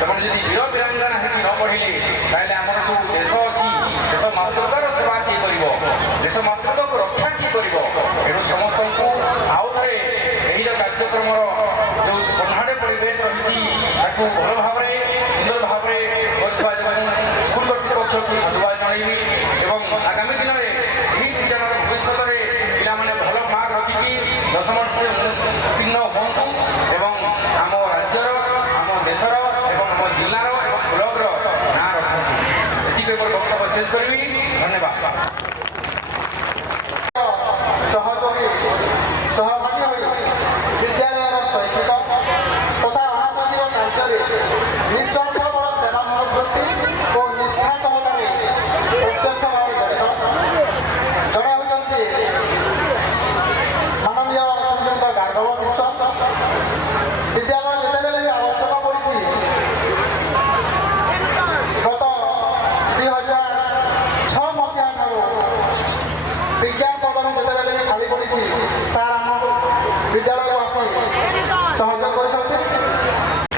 ସେମାନେ ଯଦି ବୀର ବୀରାଙ୍ଗନା ହେଇକି ନ ପଢ଼ିଲେ ତାହେଲେ ଆମର ଯେଉଁ ଦେଶ ଅଛି, ଦେଶ ମାତୃକାର ସେବା କିଏ କରିବ, ଦେଶ ମାତୃକାକୁ ରକ୍ଷା କିଏ କରିବ? ଏଣୁ ସମସ୍ତଙ୍କୁ ଆଉ ଥରେ ଏହି କାର୍ଯ୍ୟକ୍ରମର ଯେଉଁ ବନ୍ଧାଟେ ପରିବେଶ ରହିଛି ତାକୁ ଭଲ ଭାବରେ ସୁନ୍ଦର ଭାବରେ କରୁଥିବା ଯୋଗୁଁ ସ୍କୁଲ କର୍ତ୍ତୃପକ୍ଷକୁ ସାଧୁବାଦ ଜଣାଇବି ଏବଂ ଆଗାମୀ ଦିନରେ ଏହି ବିଦ୍ୟାଳୟର ଭବିଷ୍ୟତରେ ପିଲାମାନେ ଭଲ ମାର୍କ ରଖିକି 10ମ ଉତ୍ତୀର୍ଣ୍ଣ ହୁଅନ୍ତୁ ଏବଂ ଆମ ରାଜ୍ୟର, ଆମ ଦେଶର ଏବଂ ଆମ ଜିଲ୍ଲାର ଏବଂ ବ୍ଲକର ନାଁ ରଖନ୍ତୁ। ଏତିକି ମୋର ବକ୍ତବ୍ୟ ଶେଷ କରିବି। ଧନ୍ୟବାଦ। ସହଯୋଗୀ ସହଭାଗୀ ହୋଇ ବିଦ୍ୟାଳୟର ଶୈକ୍ଷିକ ତଥା ଅଣାସଙ୍ଗୀୟ କାର୍ଯ୍ୟରେ ନିଃସ୍ୱାର୍ଥପର ସେବା ମନୋବୃତ୍ତି ଓ ନିଷ୍ଠା ସହକାରେ ପ୍ରତ୍ୟକ୍ଷ ଭାବେ ଜଡ଼ିତ। ଜଣେ ହେଉଛନ୍ତି ମାନନୀୟ ଶ୍ରୀଯୁକ୍ତ ଗାର୍ଗବ ବିଶ୍ୱାସ। ବିଦ୍ୟାଳୟ ଯେତେବେଳେ ବି ଆବଶ୍ୟକ ପଡ଼ିଛି, ଗତ 2006 ମସିହା ଠାରୁ ବିଜ୍ଞାନ ପଦବୀ ଯେତେବେଳେ ବି ଖାଲି ପଡ଼ିଛି, ସାର୍ ଆମ ବିଦ୍ୟାଳୟକୁ ଆସି ସହଯୋଗ କରିଛନ୍ତି।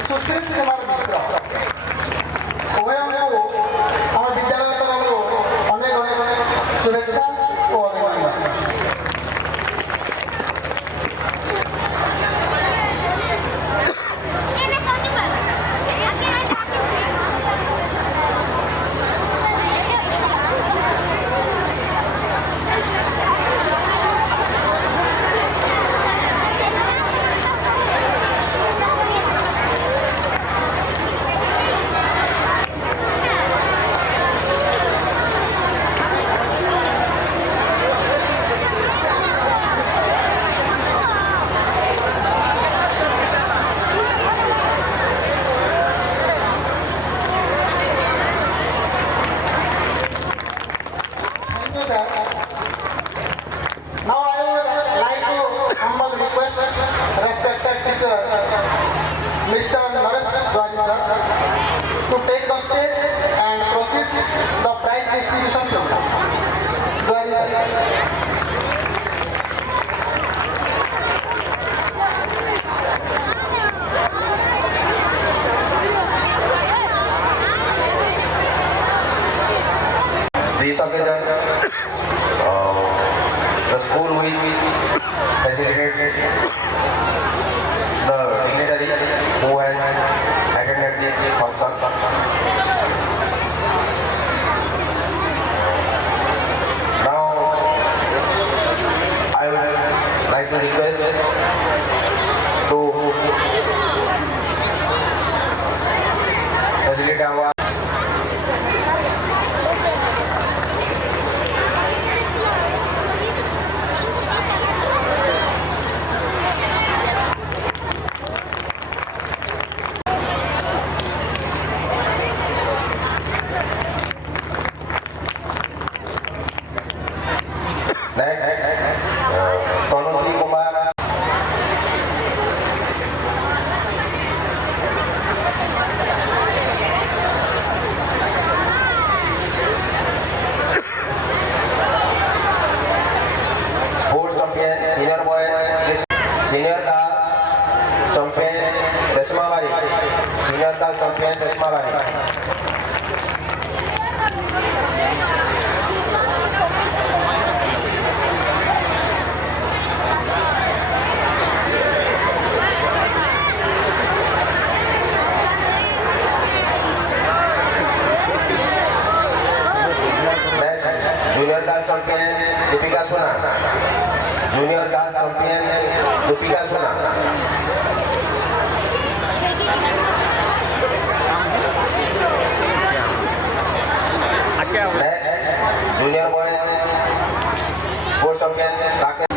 ସୁଶ୍ରୀତ କୁମାର ମିଶ୍ର ଉଭୟଙ୍କୁ ଆମ ବିଦ୍ୟାଳୟ ତରଫରୁ ଅନେକ ଅନେକ ଶୁଭେଚ୍ଛା ଓ ଅଭିନନ୍ଦନ। Now I would like to humble request respected teacher Mr. Naresh Swari sir to take the stage and proceed the prize distribution program. Swari sir. This occasion, the school which facilitated the dignitary who has attended this function champion Deepika Suna. Junior girls champion Deepika Suna. Next, junior boys sports champion Rakesh.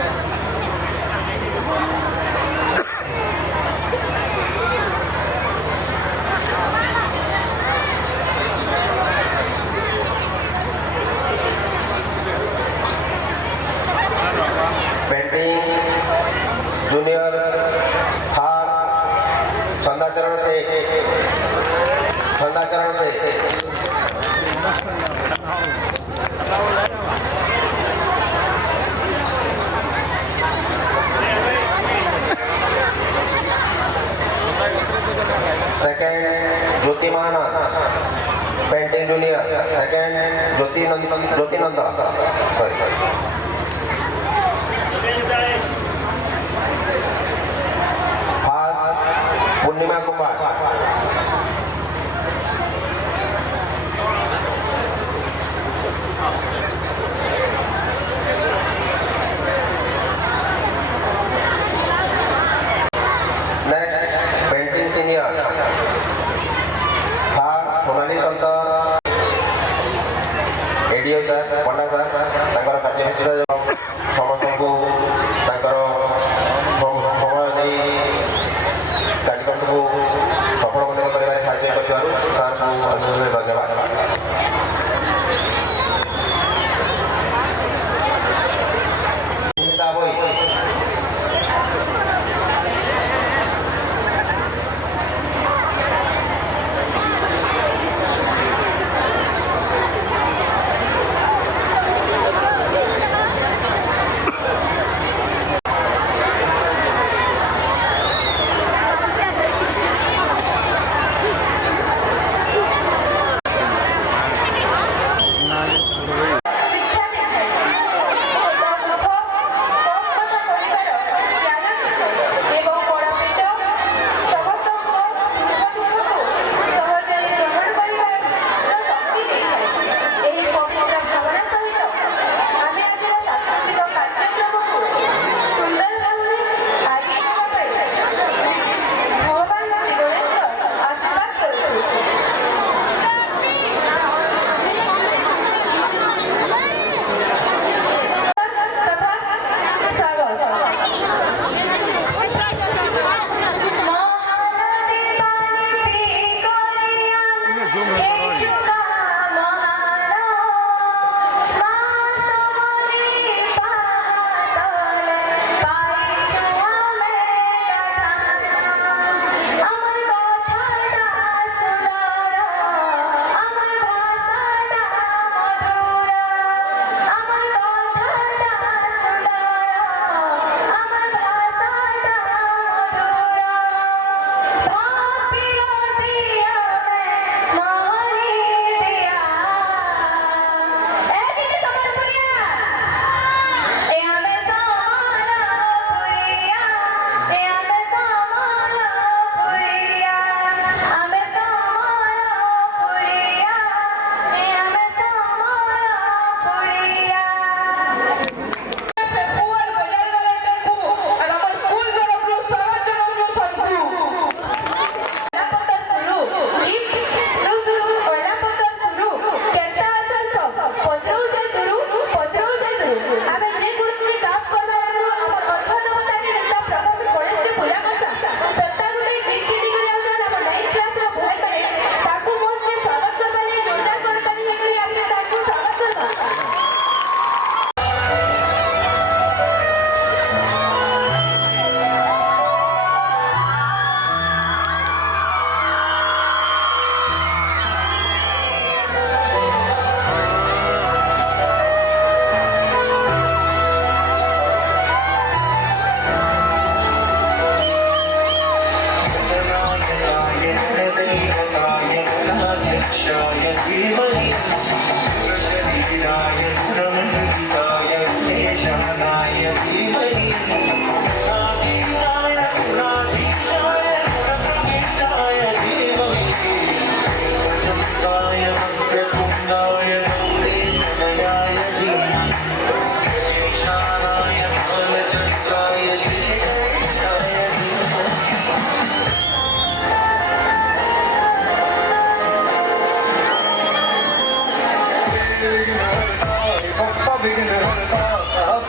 Painting junior Thar Chandacharan se second Jyoti Mahana painting junior second Jyoti Nanda sorry first Purnima Kumar next painting senior Sonali Santa ADO sir Panda sir ତାଙ୍କର କାର୍ଯ୍ୟସୂଚୀ ସମସ୍ତଙ୍କୁ ତାଙ୍କର ସମୟ ଦେଇ କାର୍ଯ୍ୟକ୍ରମକୁ ସଫଳ ମଣ୍ଡିତ କରିବାରେ ସାହାଯ୍ୟ କରିଥିବାରୁ ସାର୍ଙ୍କୁ ଅଶେଷ ଧନ୍ୟବାଦ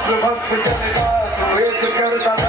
भक्त चलेगा तू एक कर दादा